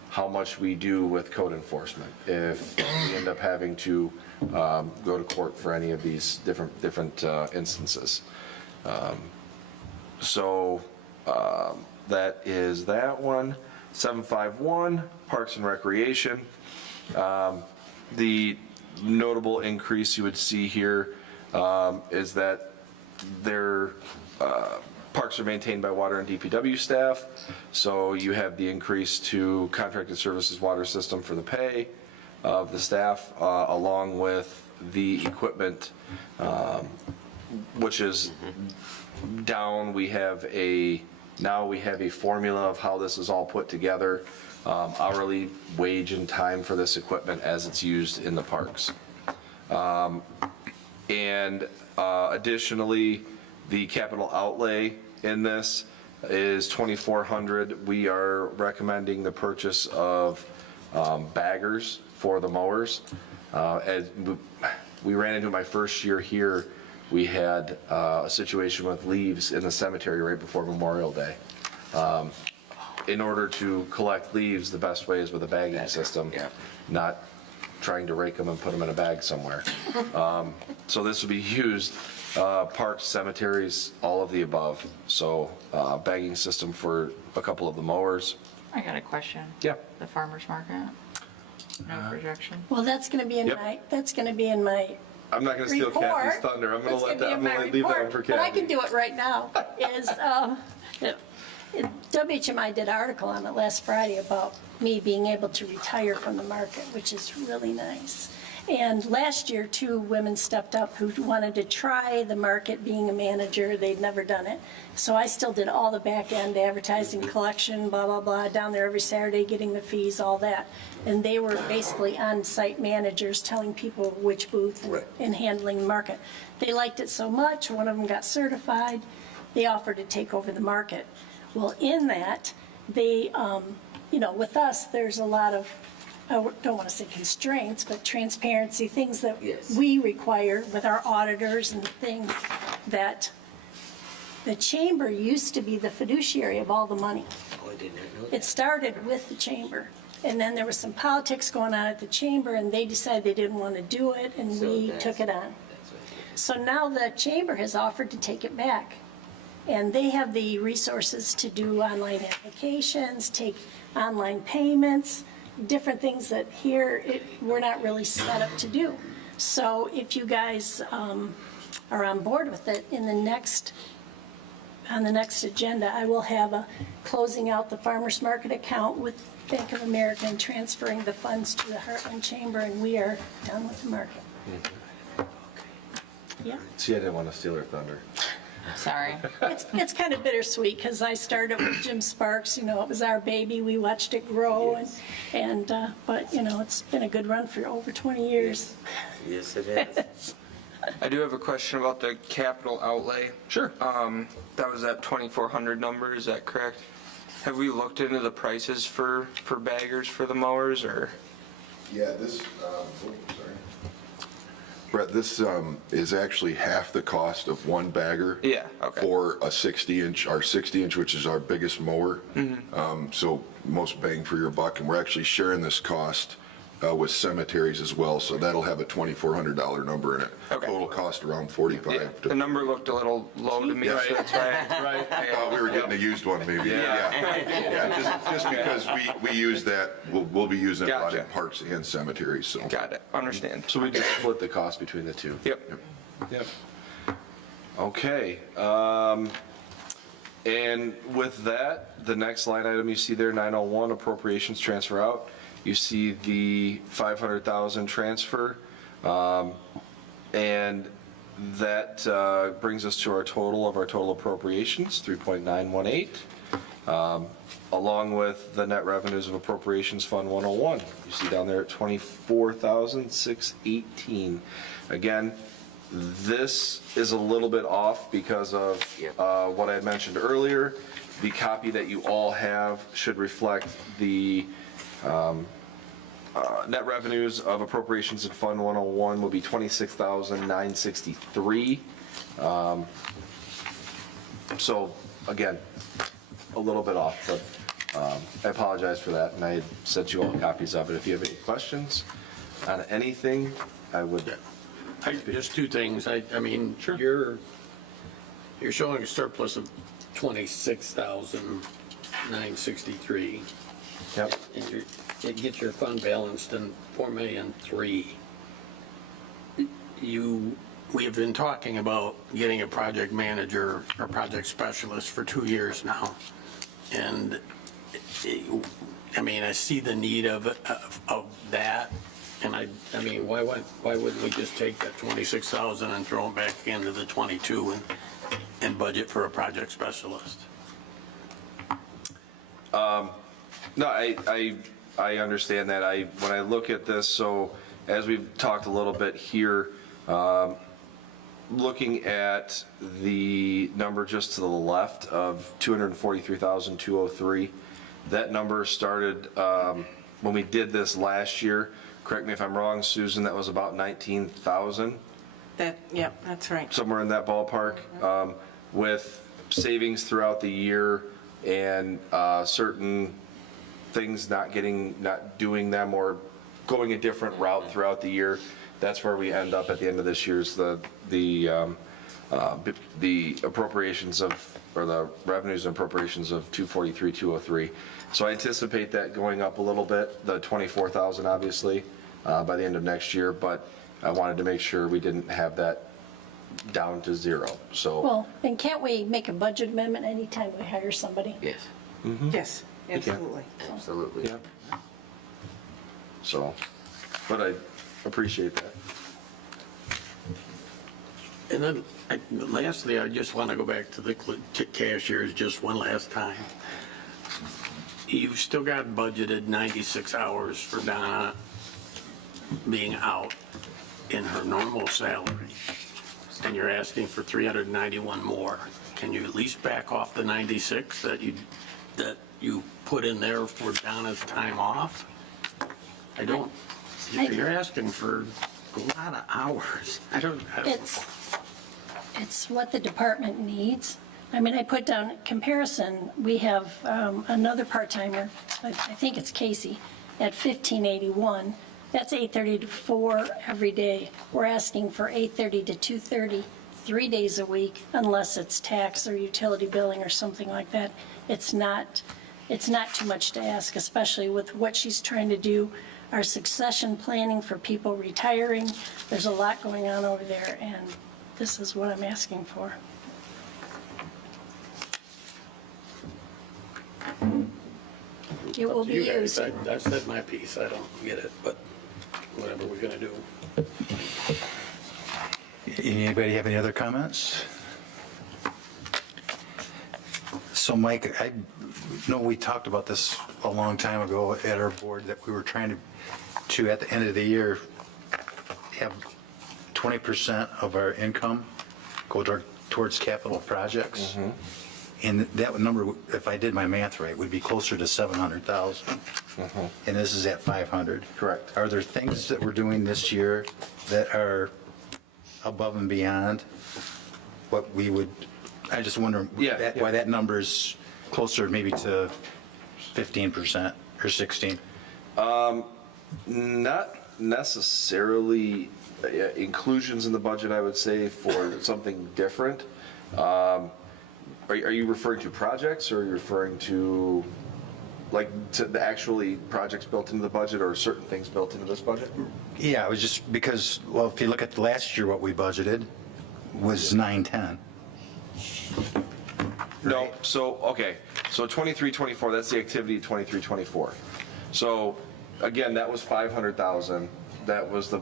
how much we do with code enforcement. If we end up having to go to court for any of these different instances. So that is that one. 751, Parks and Recreation. The notable increase you would see here is that their parks are maintained by water and DPW staff. So you have the increase to contracted services water system for the pay of the staff, along with the equipment, which is down. Now we have a formula of how this is all put together, hourly wage and time for this equipment as it's used in the parks. And additionally, the capital outlay in this is $2,400. We are recommending the purchase of baggers for the mowers. As we ran into my first year here we had a situation with leaves in the cemetery right before Memorial Day. In order to collect leaves, the best way is with a bagging system, not trying to rake them and put them in a bag somewhere. So this would be used, parks, cemeteries, all of the above. So bagging system for a couple of the mowers. I got a question. Yeah. The farmer's market? No projection? Well, that's going to be in Yep. my I'm not going to steal Kathy's report. thunder. I'm going That's to let gonna that, be I'm in going my to leave that one report, for Kathy. But I can do it right now, WHMI did an article on it last Friday about me being able to retire from the market, which is really nice. And last year, 2 women stepped up who wanted to try the market being a manager. They'd never done it. So I still did all the back end advertising, collection, blah, blah, blah, down there every Saturday, getting the fees, all that. And they were basically on-site managers telling people which booth and handling the market. They liked it so much, one of them got certified, they offered to take over the market. Well, in that, they, with us, there's a lot of, I don't want to say constraints, but transparency, things that we require with our auditors and things that the chamber used to be the fiduciary of all the money. Oh, I did not know that. It started with the chamber. And then there was some politics going on at the chamber, and they decided they didn't want to do it, and So we that's- took it on. That's what I did. So now the chamber has offered to take it back. And they have the resources to do online applications, take online payments, different things that here we're not really set up to do. So if you guys are on board with it, on the next agenda, I will have a closing out the farmer's market account with Bank of America and transferring the funds to the Heartland Chamber, and we are done with the market. Yeah. See, I didn't want to steal her thunder. Sorry. It's kind of bittersweet because I started with Jim Sparks, it was our baby, we watched it grow, but it's been a good run for over 20 years. Yes, it is. I do have a question about the capital outlay. Sure. That was that 2,400 number, is that correct? Have we looked into the prices for baggers for the mowers, or? Yeah, this, Brett, this is actually half the cost of one bagger. Yeah, okay. For a 60-inch, our 60-inch, which is our biggest mower. So most bang for your buck, and we're actually sharing this cost with cemeteries as well, so that'll have a $2,400 number in it. Okay. Total cost around 45. Yeah, the number looked a little low to me, so that's why. Right. I thought we were getting a used one, maybe. Yeah, just because we use that, we'll be using it a lot in Gotcha. parks and cemeteries, so. Got it, understand. So we just split the cost between the two. Yep. Yep. Okay. And with that, the next line item you see there, 901, appropriations transfer out. You see the 500,000 transfer, and that brings us to our total appropriations, 3.918, along with the net revenues of appropriations fund 101. You see down there at 24,618. Again, this is a little bit off because of what I had mentioned earlier. The copy that you all have should reflect the net revenues of appropriations in Fund 101 will be $26,963. So again, a little bit off, but I apologize for that, and I had sent you all copies of it. If you have any questions on anything, I would. Just 2 things. I mean, Sure. you're showing a surplus of 26,963. Yep. And it gets your fund balanced in $4,000,003. We have been talking about getting a project manager or project specialist for 2 years now. And I mean, I see the need of that. And I mean, why wouldn't we just take that 26,000 and throw it back into the 22 and budget for a project specialist? No, I understand that. When I look at this, so as we've talked a little bit here, looking at the number just to the left of 243,203, that number started when we did this last year. Correct me if I'm wrong, Susan, that was about 19,000. That's right. somewhere in that ballpark, with savings throughout the year and certain things not doing them or going a different route throughout the year. That's where we end up at the end of this year's the appropriations of, or the revenues and appropriations of 243, 203. So I anticipate that going up a little bit, the 24,000 obviously, by the end of next year, but I wanted to make sure we didn't have that down to zero, so. Well, and can't we make a budget amendment anytime we hire somebody? Yes, Yes, absolutely. absolutely. Yeah. So, but I appreciate that. And then, lastly, I just want to go back to the cashiers just one last time. You've still got budgeted 96 hours for Donna being out in her normal salary, and you're asking for 391 more. Can you at least back off the 96 that you put in there for Donna's time off? You're asking for a lot of hours. I don't It's what the department needs. I mean, I put down comparison, we have another part-timer, I think it's Casey, at $15.81. That's 8:30 to 4 every day. We're asking for 8:30 to 2:30, 3 days a week, unless it's tax or utility billing or something like that. It's not too much to ask, especially with what she's trying to do. Our succession planning for people retiring, there's a lot going on over there, and this is what I'm asking for. It will be You guys, used. I said my piece, I don't get it, but whatever we're gonna do. Anybody have any other comments? So Mike, I know we talked about this a long time ago at our board, that we were trying to at the end of the year, have 20% of our income go towards capital projects. And that number, if I did my math right, would be closer to 700,000. And this is at 500. Correct. Are there things that we're doing this year that are above and beyond what we would, I just wonder why that number's closer maybe to 15% or 16? Not necessarily inclusions in the budget, I would say, for something different. Are you referring to projects, or are you referring to, like, to the actually projects built into the budget, or certain things built into this budget? Yeah, it was just because, well, if you look at last year, what we budgeted was 910. No, so, okay, so 23, 24, that's the activity 23, 24. So, again, that was 500,000. That was the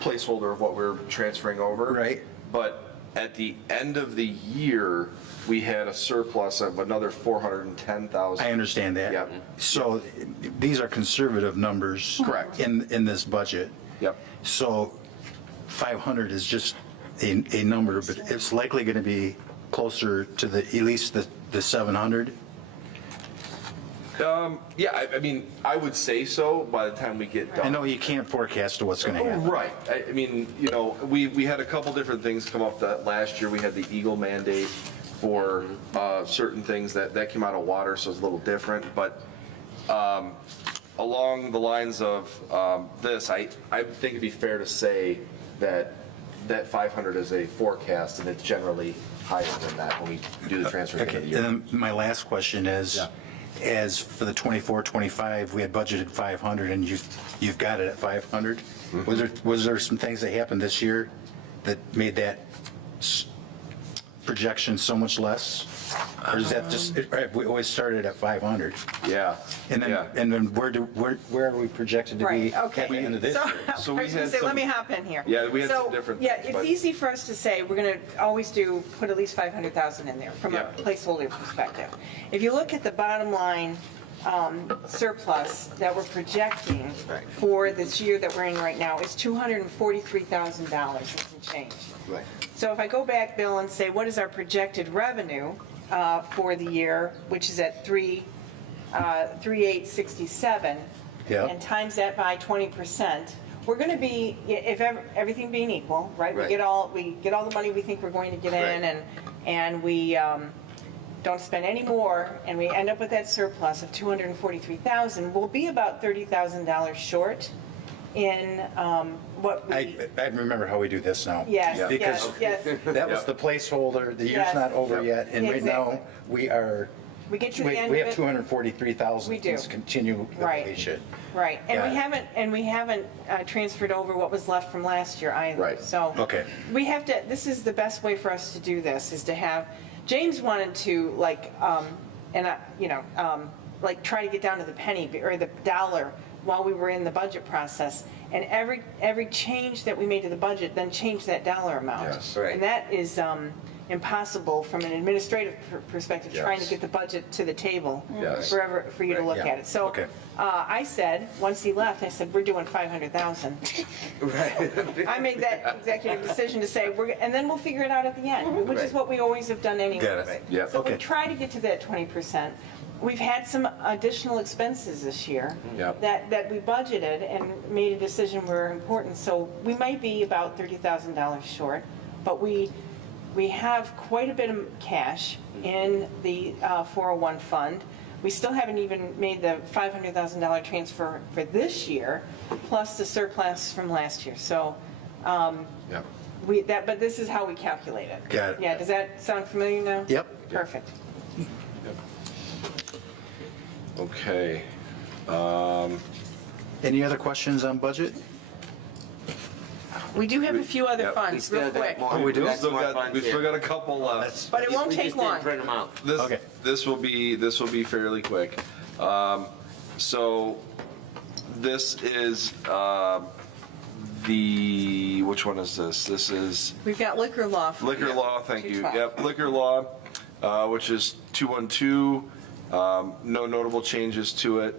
placeholder of what we're transferring over. Right. But at the end of the year, we had a surplus of another 410,000. I understand that. Yep. So these are conservative numbers. Correct. In this budget. Yep. So 500 is just a number, but it's likely going to be closer to at least the 700. Yeah, I mean, I would say so by the time we get done. I know you can't forecast what's going to happen. Right. I mean, you know, we had a couple different things come up that last year. We had the Eagle mandate for certain things that came out of water, so it's a little different. But along the lines of this, I think it'd be fair to say that 500 is a forecast, and it's generally higher than that when we do the transfer. Okay, and then my last question is, as for the 24, 25, we had budgeted 500, and you've got it at 500. Was there some things that happened this year that made that projection so much less? Or is that just, we always started at 500? Yeah. And then where are we projected to be Right, okay. at the end of this So, year? So I we was gonna had say, some- let me hop in here. Yeah, we had some different Yeah, things, it's but- easy for us to say, we're gonna always put at least 500,000 in there from a Yeah. placeholder perspective. If you look at the bottom line surplus that we're projecting for this year that we're in right now is $243,000 and some change. Right. So if I go back, Bill, and say, what is our projected revenue for the year, which is at 3,867, Yeah. and times that by 20%, we're going to be, if everything being equal, right? We Right. get all the money we think we're going to get in, and we don't spend any more, and we end up with that surplus of $243,000. We'll be about $30,000 short in what we. I remember how we do this now. Yes, yes, Because yes. that was the placeholder, the year's Yes. not over yet, and right Exactly. now, we are, We get to the end we of have it. 243,000. We do. Let's continue the way we Right. should. Right, and Got we it. haven't transferred over what was left from last year either. Right. So. Okay. We have to, this is the best way for us to do this, is to have, James wanted to like, like try to get down to the penny or the dollar while we were in the budget process. And every change that we made to the budget then changed that dollar amount. Yes. Right. And that is impossible from an administrative perspective, trying to Yes. get the budget to the table Yes. for you to look Yeah. at it. So Okay. I said, once he left, I said, we're doing 500,000. Right. I made that executive decision to say, and then we'll figure it out at the end, which is Right. what we always have done anyway. Got it. Yep. So we Okay. try to get to that 20%. We've had some additional expenses this year Yep. that we budgeted and made a decision were important. So we might be about $30,000 short, but we have quite a bit of cash in the 401 fund. We still haven't even made the $500,000 transfer for this year, plus the surplus from last year. So Yep. but this is how we calculate it. Got it. Yeah, does that sound familiar now? Yep. Perfect. Okay. Any other questions on budget? We do have a few other Yep. We funds, still real got quick, more. we do? got Still more got, funds we still here. got a couple left. but it won't We take just didn't long. print them out. This, Okay. this will be fairly quick. So this is which one is this? This is We've got liquor law. liquor law, thank you. 212. Yep, liquor law, which is 212. No notable changes to it.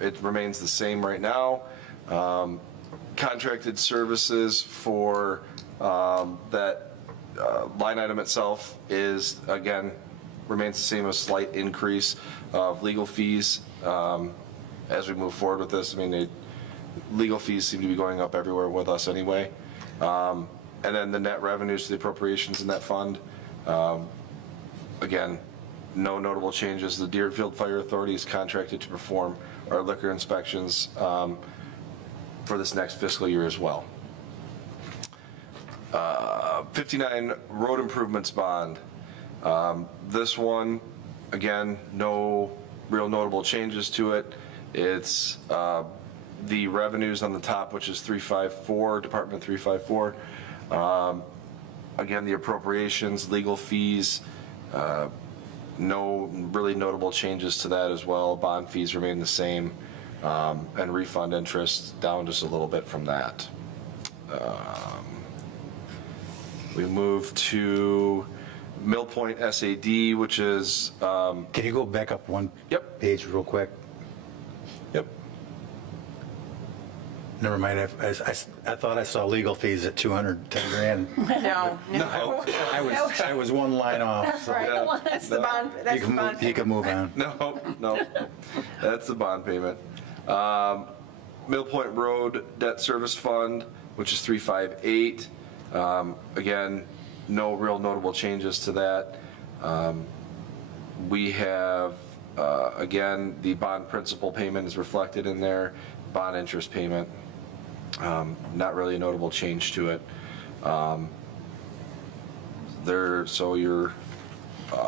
It remains the same right now. Contracted services for that line item itself is, again, remains the same, a slight increase of legal fees as we move forward with this. I mean, legal fees seem to be going up everywhere with us anyway. And then the net revenues to the appropriations in that fund, again, no notable changes. The Deerfield Fire Authority is contracted to perform our liquor inspections for this next fiscal year as well. 59 road improvements bond. This one, again, no real notable changes to it. It's the revenues on the top, which is 354, Department 354. Again, the appropriations, legal fees, no really notable changes to that as well. Bond fees remain the same, and refund interest down just a little bit from that. We move to Mill Point SAD, which is, Can you go back up one Yep. page real quick? yep, Never mind, I thought I saw legal fees at 210 grand. No, no. I was one line off, so Right, Yeah. that's the bond, you that's the can bond. move, you can move on. no, that's the bond payment. Mill Point Road Debt Service Fund, which is 358. Again, no real notable changes to that. We have, again, the bond principal payment is reflected in there, bond interest payment. Not really a notable change to it. So your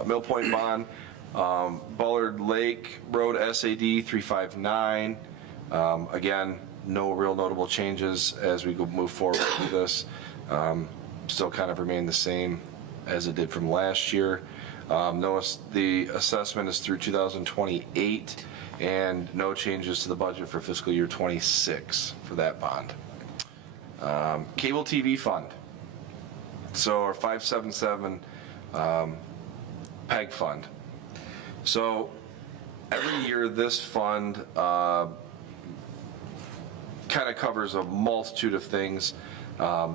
Mill Point bond, Bullard Lake Road SAD 359. Again, no real notable changes as we move forward with this. Still kind of remain the same as it did from last year. Notice the assessment is through 2028 and no changes to the budget for fiscal year 26 for that bond. Cable TV fund. So our 577 PEG fund. So every year this fund kind of covers a multitude of things.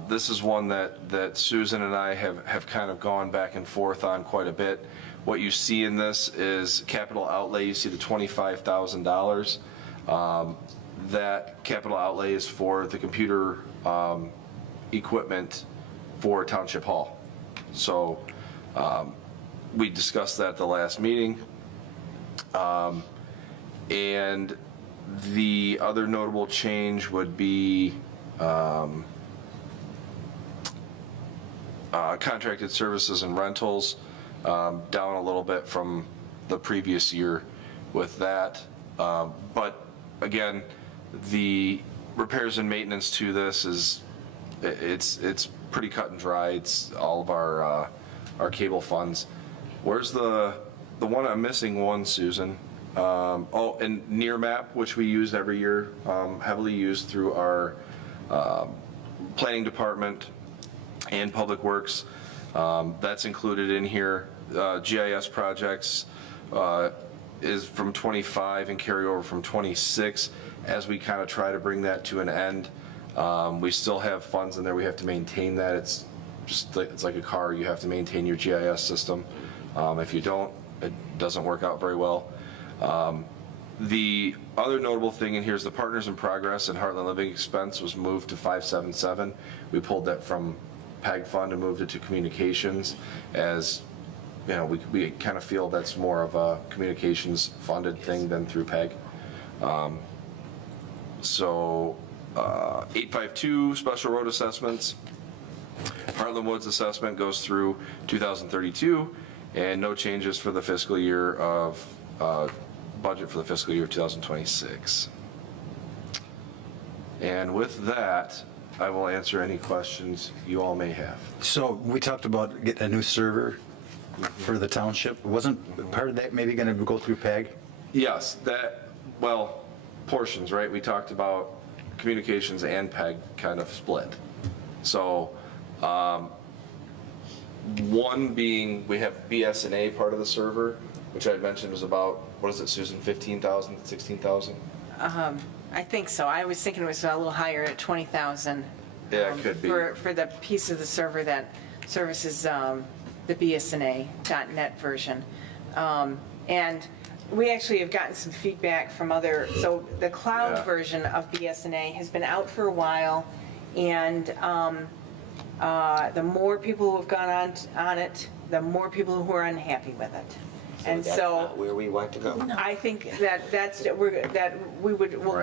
This is one that Susan and I have kind of gone back and forth on quite a bit. What you see in this is capital outlay. You see the $25,000. that capital outlay is for the computer equipment for Township Hall. So we discussed that at the last meeting. And the other notable change would be contracted services and rentals, down a little bit from the previous year with that. But again, the repairs and maintenance to this it's pretty cut and dry. It's all of our cable funds. Where's the one I'm missing? One, Susan. Oh, and Nearmap, which we use every year, heavily used through our planning department and Public Works. That's included in here. GIS projects is from 25 and carry over from 26 as we kind of try to bring that to an end. We still have funds in there. We have to maintain that. It's like a car. You have to maintain your GIS system. If you don't, it doesn't work out very well. The other notable thing in here is the Partners in Progress and Heartland Living expense was moved to 577. We pulled that from PEG fund and moved it to communications, as you know, we kind of feel that's more of a communications funded thing than through PEG. So 852 special road assessments. Heartland Woods assessment goes through 2032, and no changes for the fiscal year of budget for the fiscal year of 2026. And with that, I will answer any questions you all may have. So we talked about getting a new server for the township. Wasn't part of that maybe going to go through PEG? Yes, portions, right? We talked about communications and PEG kind of split. So one being, we have BSNA part of the server, which I mentioned was about, what is it, Susan, 15,000 to 16,000? I think so. I was thinking it was a little higher at 20,000. Yeah, it could be. For the piece of the server that services the BSNA.net version. And we actually have gotten some feedback from so the cloud Yeah. version of BSNA has been out for a while, and the more people who have gone on it, the more people who are unhappy with it. And That's so not where we want to go. I think we'll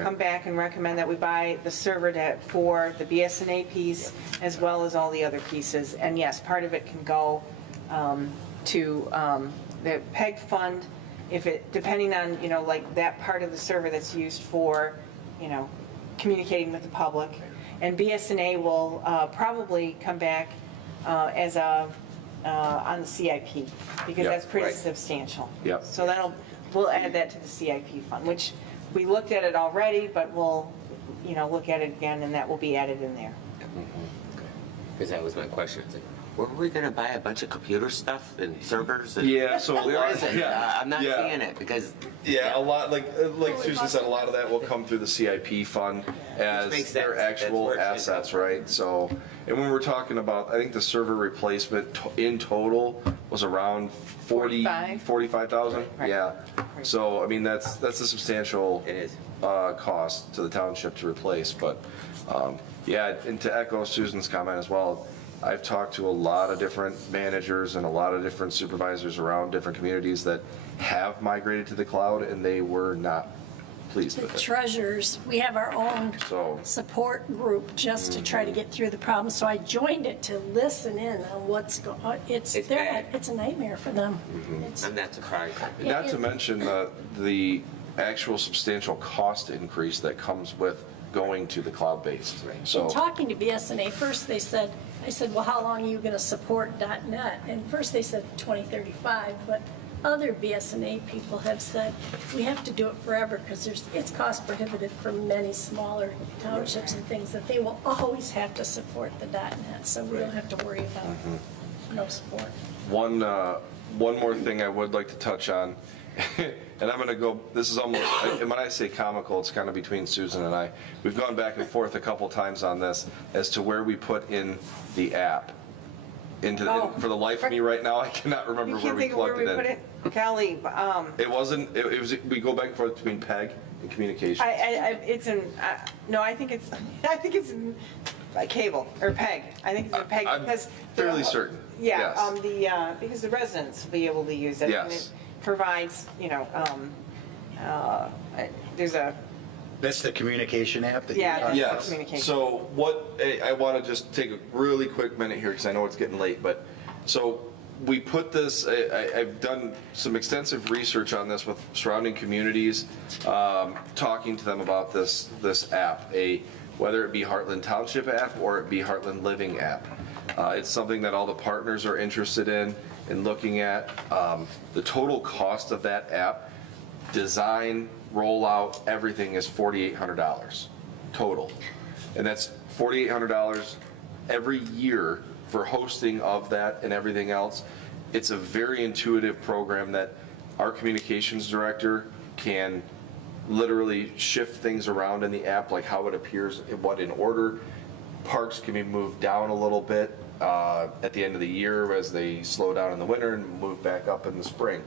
come back and recommend that we buy the server for the BSNA piece as well as all the other pieces. And yes, part of it can go to the PEG fund, depending on, like that part of the server that's used for, communicating with the public. And BSNA will probably come back as on the CIP, because Yep, that's pretty right. substantial. Yep. So we'll add that to the CIP fund, which we looked at it already, but we'll, look at it again, and that will be added in there. Because that was my question. It's like, were we going to buy a bunch of computer stuff and servers? Yeah, so a Where lot, is it? yeah, I'm not yeah. seeing it because. Yeah, a lot, like Susan said, a lot of that will come through the CIP fund as makes their sense. actual That's where it assets, right? So, and when we're talking about, I think the server replacement in total was around 45,000? Right. Yeah. So, I mean, that's a substantial It is. cost to the township to replace, but, yeah, and to echo Susan's comment as well, I've talked to a lot of different managers and a lot of different supervisors around different communities that have migrated to the cloud, and they were not pleased The with it. treasurers, we have our own So- support group just to try to get through the problem. So I joined it to listen in on what's going on. It's bad. It's a nightmare for them. It's- I'm not surprised. Not to mention the actual substantial cost increase that comes with going to the cloud-based. So, In talking to BSNA, first I said, well, how long are you going to support .NET? And first they said 2035, but other BSNA people have said, we have to do it forever because it's cost prohibitive for many smaller townships and things that they will always have to support the .NET, so we don't have to worry about no support. one more thing I would like to touch on, and I'm going to go, this is almost, and when I say comical, it's kind of between Susan and I. We've gone back and forth a couple times on this as to where we put in the app. Oh. for the life of me right now, I cannot remember You where can't we think of where plugged we it put in. it? Golly, It wasn't, it was, we go back and forth between PEG and communications. it's in, no, I think it's in cable or PEG. I think it's in PEG I'm because. fairly certain, Yeah, yes. because the residents will be able to use it. And Yes. it provides, there's a, That's the communication app that you Yeah, talked that's- about? Yes, communication. so what, I want to just take a really quick minute here, because I know it's getting late, but, so we put this, I've done some extensive research on this with surrounding communities, talking to them about this app, whether it be Heartland Township app or it be Heartland Living app. It's something that all the partners are interested in looking at. The total cost of that app, design, rollout, everything is $4,800 total. And that's $4,800 every year for hosting of that and everything else. It's a very intuitive program that our communications director can literally shift things around in the app, like how it appears, what in order. Parks can be moved down a little bit at the end of the year as they slow down in the winter and move back up in the spring.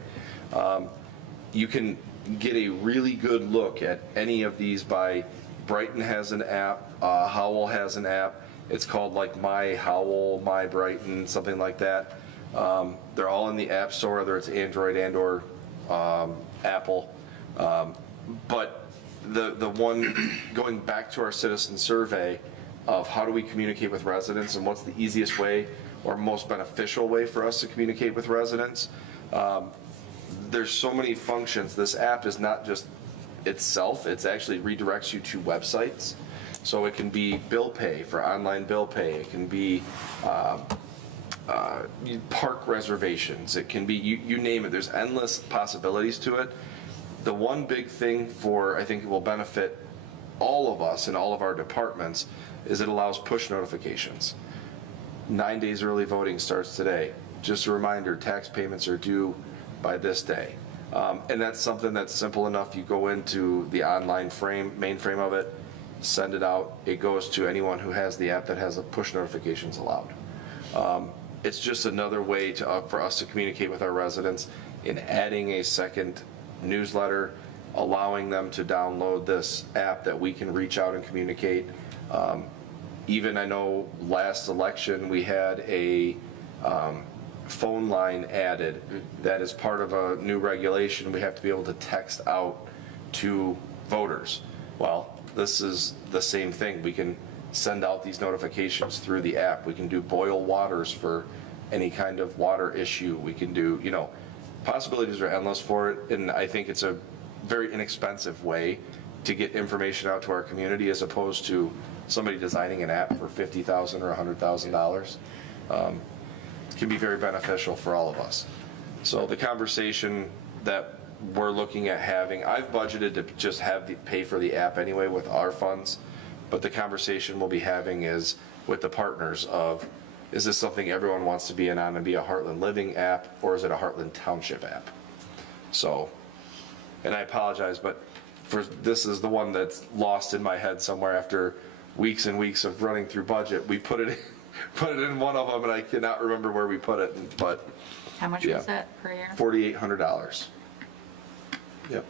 You can get a really good look at any of these by, Brighton has an app, Howell has an app. It's called like My Howell, My Brighton, something like that. They're all in the App Store, whether it's Android and or Apple. But the one, going back to our citizen survey of how do we communicate with residents and what's the easiest way or most beneficial way for us to communicate with residents, there's so many functions. This app is not just itself, it's actually redirects you to websites. So it can be bill pay for online bill pay. It can be park reservations. It can be, you name it. There's endless possibilities to it. The one big thing for, I think it will benefit all of us and all of our departments is it allows push notifications. 9 days early voting starts today. Just a reminder, tax payments are due by this day. And that's something that's simple enough. You go into the online mainframe of it, send it out. It goes to anyone who has the app that has a push notifications allowed. It's just another way for us to communicate with our residents in adding a second newsletter, allowing them to download this app that we can reach out and communicate. Even I know last election we had a phone line added that is part of a new regulation. We have to be able to text out to voters. Well, this is the same thing. We can send out these notifications through the app. We can do boil waters for any kind of water issue. We can do, possibilities are endless for it. And I think it's a very inexpensive way to get information out to our community as opposed to somebody designing an app for $50,000 or $100,000. Can be very beneficial for all of us. So the conversation that we're looking at having, I've budgeted to just pay for the app anyway with our funds, but the conversation we'll be having is with the partners of, is this something everyone wants to be in on and be a Heartland Living app, or is it a Heartland Township app? So, and I apologize, but this is the one that's lost in my head somewhere after weeks and weeks of running through budget. We put it in one of them, and I cannot remember where we put it, but How much Yeah. was that per year? $4,800. Yep.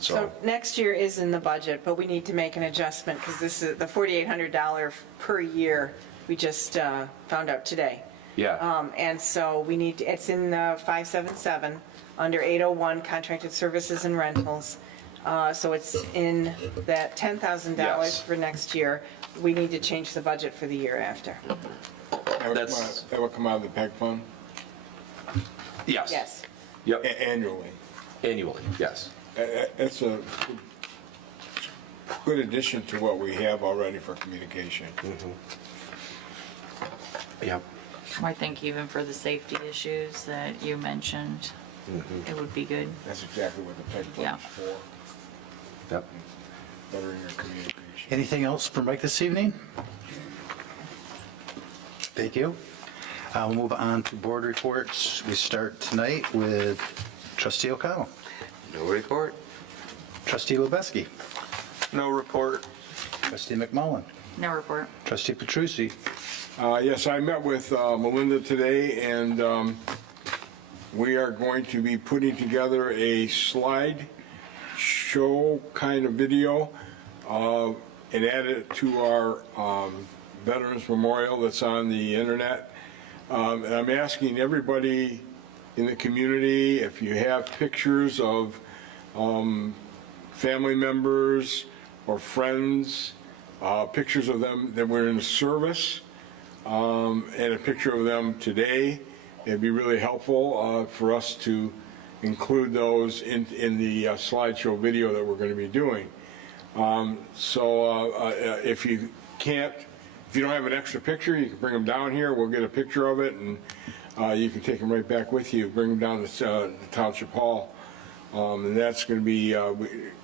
So next year is in the budget, but we need to make an adjustment because this is the $4,800 per year we just found out today. Yeah. And so we need, it's in 577 under 801 contracted services and rentals. So it's in that $10,000 Yes. for next year. We need to change the budget for the year after. That would come out of the PEG fund Yes. Yes. Yep. annually. Annually, yes. It's a good addition to what we have already for communication. Yep. I think even for the safety issues that you mentioned, it would be good. That's exactly what the PEG Yeah. fund is for, Yep. bettering your communication. Anything else for Mike this evening? Thank you. We'll move on to board reports. We start tonight with Trustee O'Connell, No report. Trustee Lubeski, No report. Trustee McMullen, No report. Trustee Petrucci. Yes, I met with Melinda today, and we are going to be putting together a slide show kind of video and add it to our Veterans Memorial that's on the internet. And I'm asking everybody in the community, if you have pictures of family members or friends, pictures of them that were in the service, and a picture of them today, it'd be really helpful for us to include those in the slideshow video that we're going to be doing. If you don't have an extra picture, you can bring them down here. We'll get a picture of it, and you can take them right back with you. Bring them down to the Township Hall. And that's going to be,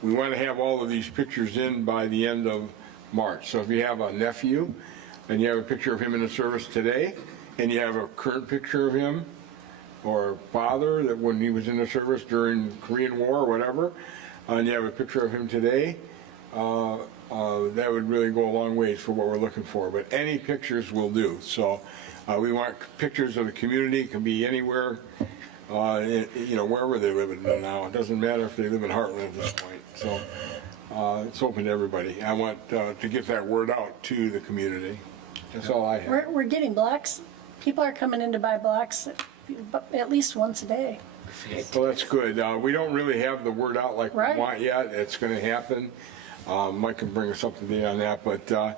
we want to have all of these pictures in by the end of March. So if you have a nephew and you have a picture of him in the service today, and you have a current picture of him, or father that when he was in the service during the Korean War or whatever, and you have a picture of him today, that would really go a long ways for what we're looking for. But any pictures will do. So we want pictures of the community. It can be anywhere, wherever they live in now. It doesn't matter if they live in Heartland at this point. So it's open to everybody. I want to get that word out to the community. That's all I have. We're getting blocks. People are coming in to buy blocks at least once a day. Well, that's good. We don't really have the word out like we Right. want yet. It's going to happen. Mike can bring us up to date on that, but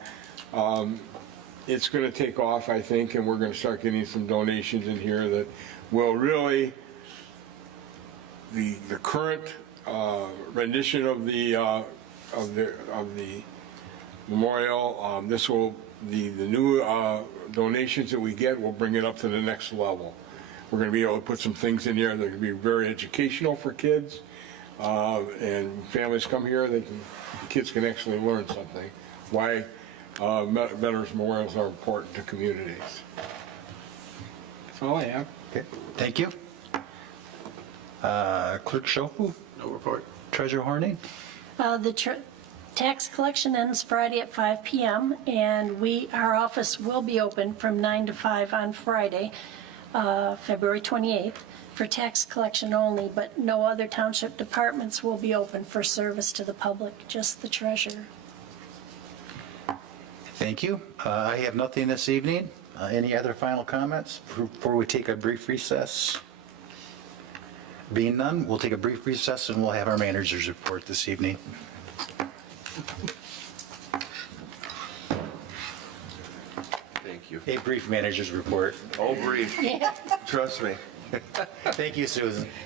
it's going to take off, I think, and we're going to start getting some donations in here that will really, the current rendition of the memorial, this will, the new donations that we get will bring it up to the next level. We're going to be able to put some things in here that can be very educational for kids, and families come here, kids can actually learn something, why Veterans Memorials are important to communities. That's all I have. Okay, thank you. Clerk Schofu, No report. Treasurer Horning. The tax collection ends Friday at 5 p.m. and our office will be open from 9 to 5 on Friday, February 28th, for tax collection only, but no other township departments will be open for service to the public, just the treasurer. Thank you. I have nothing this evening. Any other final comments before we take a brief recess? Being none, we'll take a brief recess and we'll have our manager's report this evening. Thank you. A brief manager's report. Oh, brief. Yeah. Trust me. Thank you, Susan.